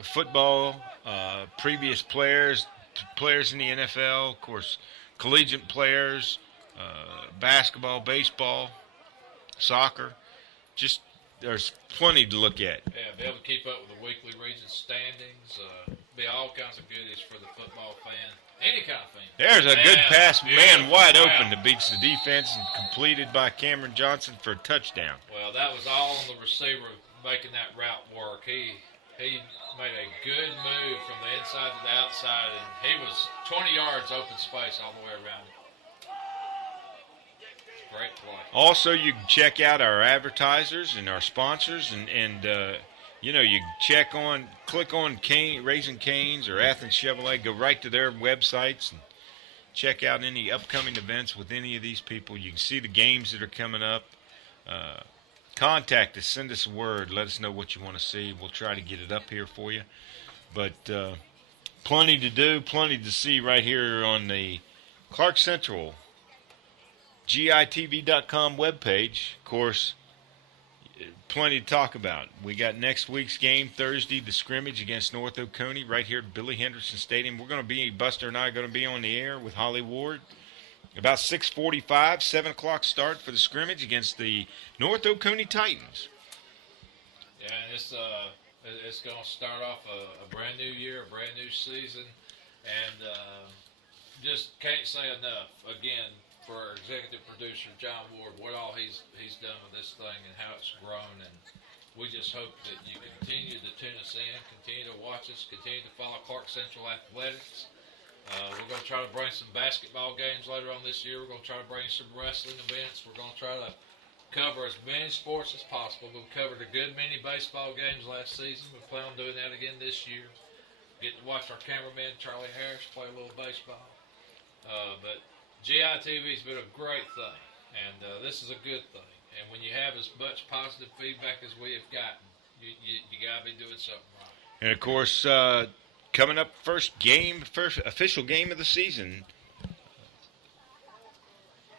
football, previous players in the NFL, of course, collegiate players, basketball, baseball, soccer. Just there's plenty to look at. Yeah, be able to keep up with the weekly region standings, be all kinds of goodies for the football fan, any kind of fan. There's a good pass, man wide open Wow. that beats the defense and completed by Cameron Johnson for a touchdown. Well, that was all on the receiver making that route work. He made a good move from the inside to the outside, and he was 20 yards open space all the way around. Great play. Also, you can check out our advertisers and our sponsors, and you can click on Raising Cane's or Athens Chevrolet, go right to their websites and check out any upcoming events with any of these people. You can see the games that are coming up. Contact us, send us a word, let us know what you want to see. We'll try to get it up here for you. But plenty to do, plenty to see right here on the Clarke Central GITV.com webpage. Of course, plenty to talk about. We got next week's game Thursday, the scrimmage against North Oconee right here at Billy Henderson Stadium. Buster and I are going to be on the air with Holly Ward. About 6:45, 7 o'clock start for the scrimmage against the North Oconee Titans. Yeah, and it's going to start off a brand new year, a brand new season, and just can't say enough, again, for our executive producer, John Ward, what all he's done with this thing and how it's grown, and we just hope that you continue to tune us in, continue to watch us, continue to follow Clarke Central Athletics. We're going to try to bring some basketball games later on this year. We're going to try to bring some wrestling events. We're going to try to cover as many sports as possible. We covered a good many baseball games last season. We plan on doing that again this year. Get to watch our cameraman, Charlie Harris, play a little baseball. But GITV's been a great thing, and this is a good thing. And when you have as much positive feedback as we have gotten, you got to be doing something right. And, of course, coming up, first official game of the season,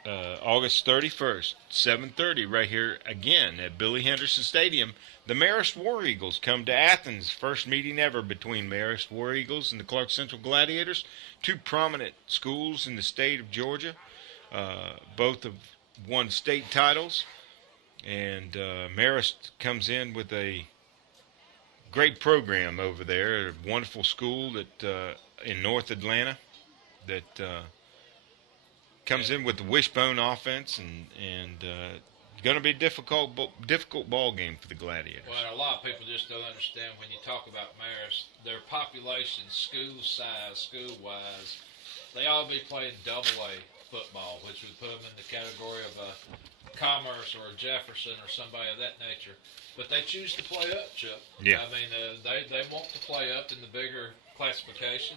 August 31st, 7:30, right here again at Billy Henderson Stadium. The Marist War Eagles come to Athens. First meeting ever between Marist War Eagles and the Clarke Central Gladiators, two prominent schools in the state of Georgia. Both have won state titles, and Marist comes in with a great program over there, a wonderful school that in North Atlanta that comes in with the wishbone offense, and going to be a difficult ball game for the Gladiators. Well, a lot of people just don't understand when you talk about Marist, their population, school size, school-wise, they ought to be playing double-A football, which would put them in the category of a Commerce or a Jefferson or somebody of that nature. But they choose to play up, Chuck. Yeah. I mean, they want to play up in the bigger classification.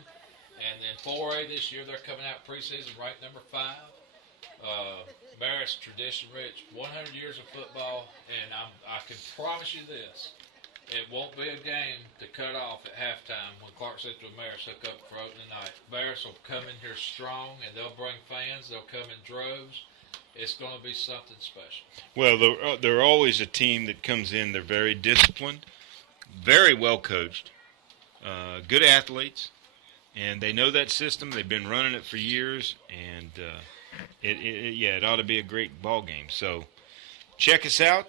And then 4A this year, they're coming out preseason ranked number 5. Marist tradition rich, 100 years of football, and I can promise you this: it won't be a game to cut off at halftime when Clarke Central and Marist hook up for opening night. Marist will come in here strong, and they'll bring fans. They'll come in droves. It's going to be something special. Well, they're always a team that comes in. They're very disciplined, very well coached, good athletes, and they know that system. They've been running it for years, and it ought to be a great ball game. So check us out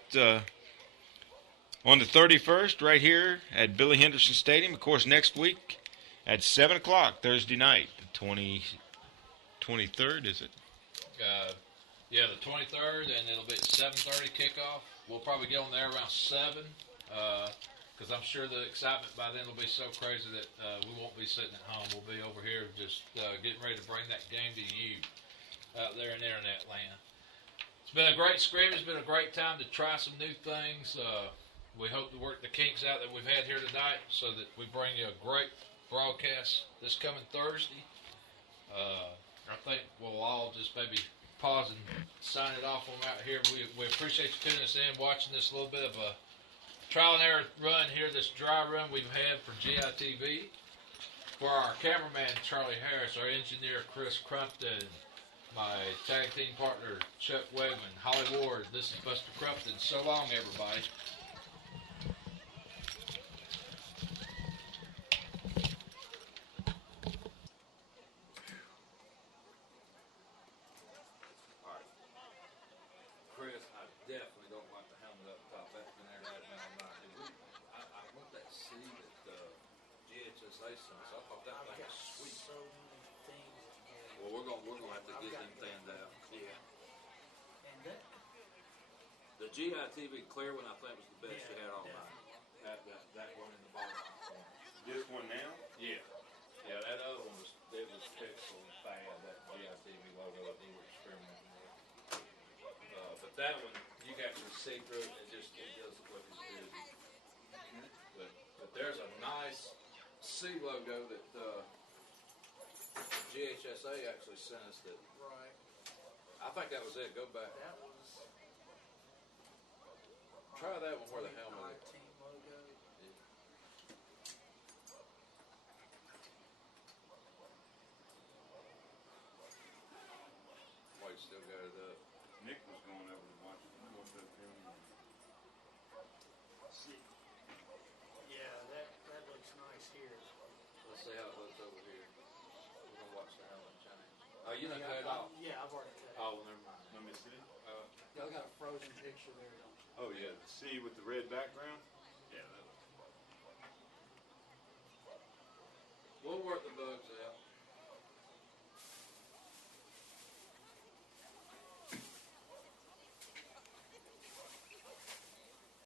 on the 31st right here at Billy Henderson Stadium. Of course, next week at 7 o'clock Thursday night, the 23rd, is it? Yeah, the 23rd, and it'll be at 7:30 kickoff. We'll probably get on there around 7, because I'm sure the excitement by then will be so crazy that we won't be sitting at home. We'll be over here just getting ready to bring that game to you out there in internet land. It's been a great scrimmage. It's been a great time to try some new things. We hope to work the kinks out that we've had here tonight so that we bring you a great broadcast this coming Thursday. I think we'll all just maybe pause and sign it off on out here. We appreciate you tuning us in, watching this little bit of a trial and error run here, this dry run we've had for GITV. For our cameraman, Charlie Harris, our engineer, Chris Crumpton, my tag team partner, Chuck Wegman, Holly Ward, this is Buster Crumpton. So long, everybody. Chris, I definitely don't like the helmet up top. That's been there right now all night. I want that C that GHSA sent us. I thought that thing was sweet. So many things. Well, we're gonna have to get them thinned out. Yeah. And that, The GITV clear one, I think, was the best Yeah, you had all night. That one in the bottom corner. This one now? Yeah. Yeah, that other one was pixel and fad, that GITV logo that we were experimenting with. But that one, you got to see through it, it doesn't look as good. But there's a nice C logo that GHSA actually sent us that, right. I think that was it. Go back. That was Try that one where the helmet is. team logo. White still got it up. Nick was going over to watch it. Yeah, that looks nice here. Let's see how it looks over here. We're gonna watch the helmet change. Oh, you done cut it off. Yeah, I've already cut it. Oh, never mind. Let me see. Y'all got a frozen picture there, don't you? Oh, yeah, the C with the red background? Yeah, that We'll work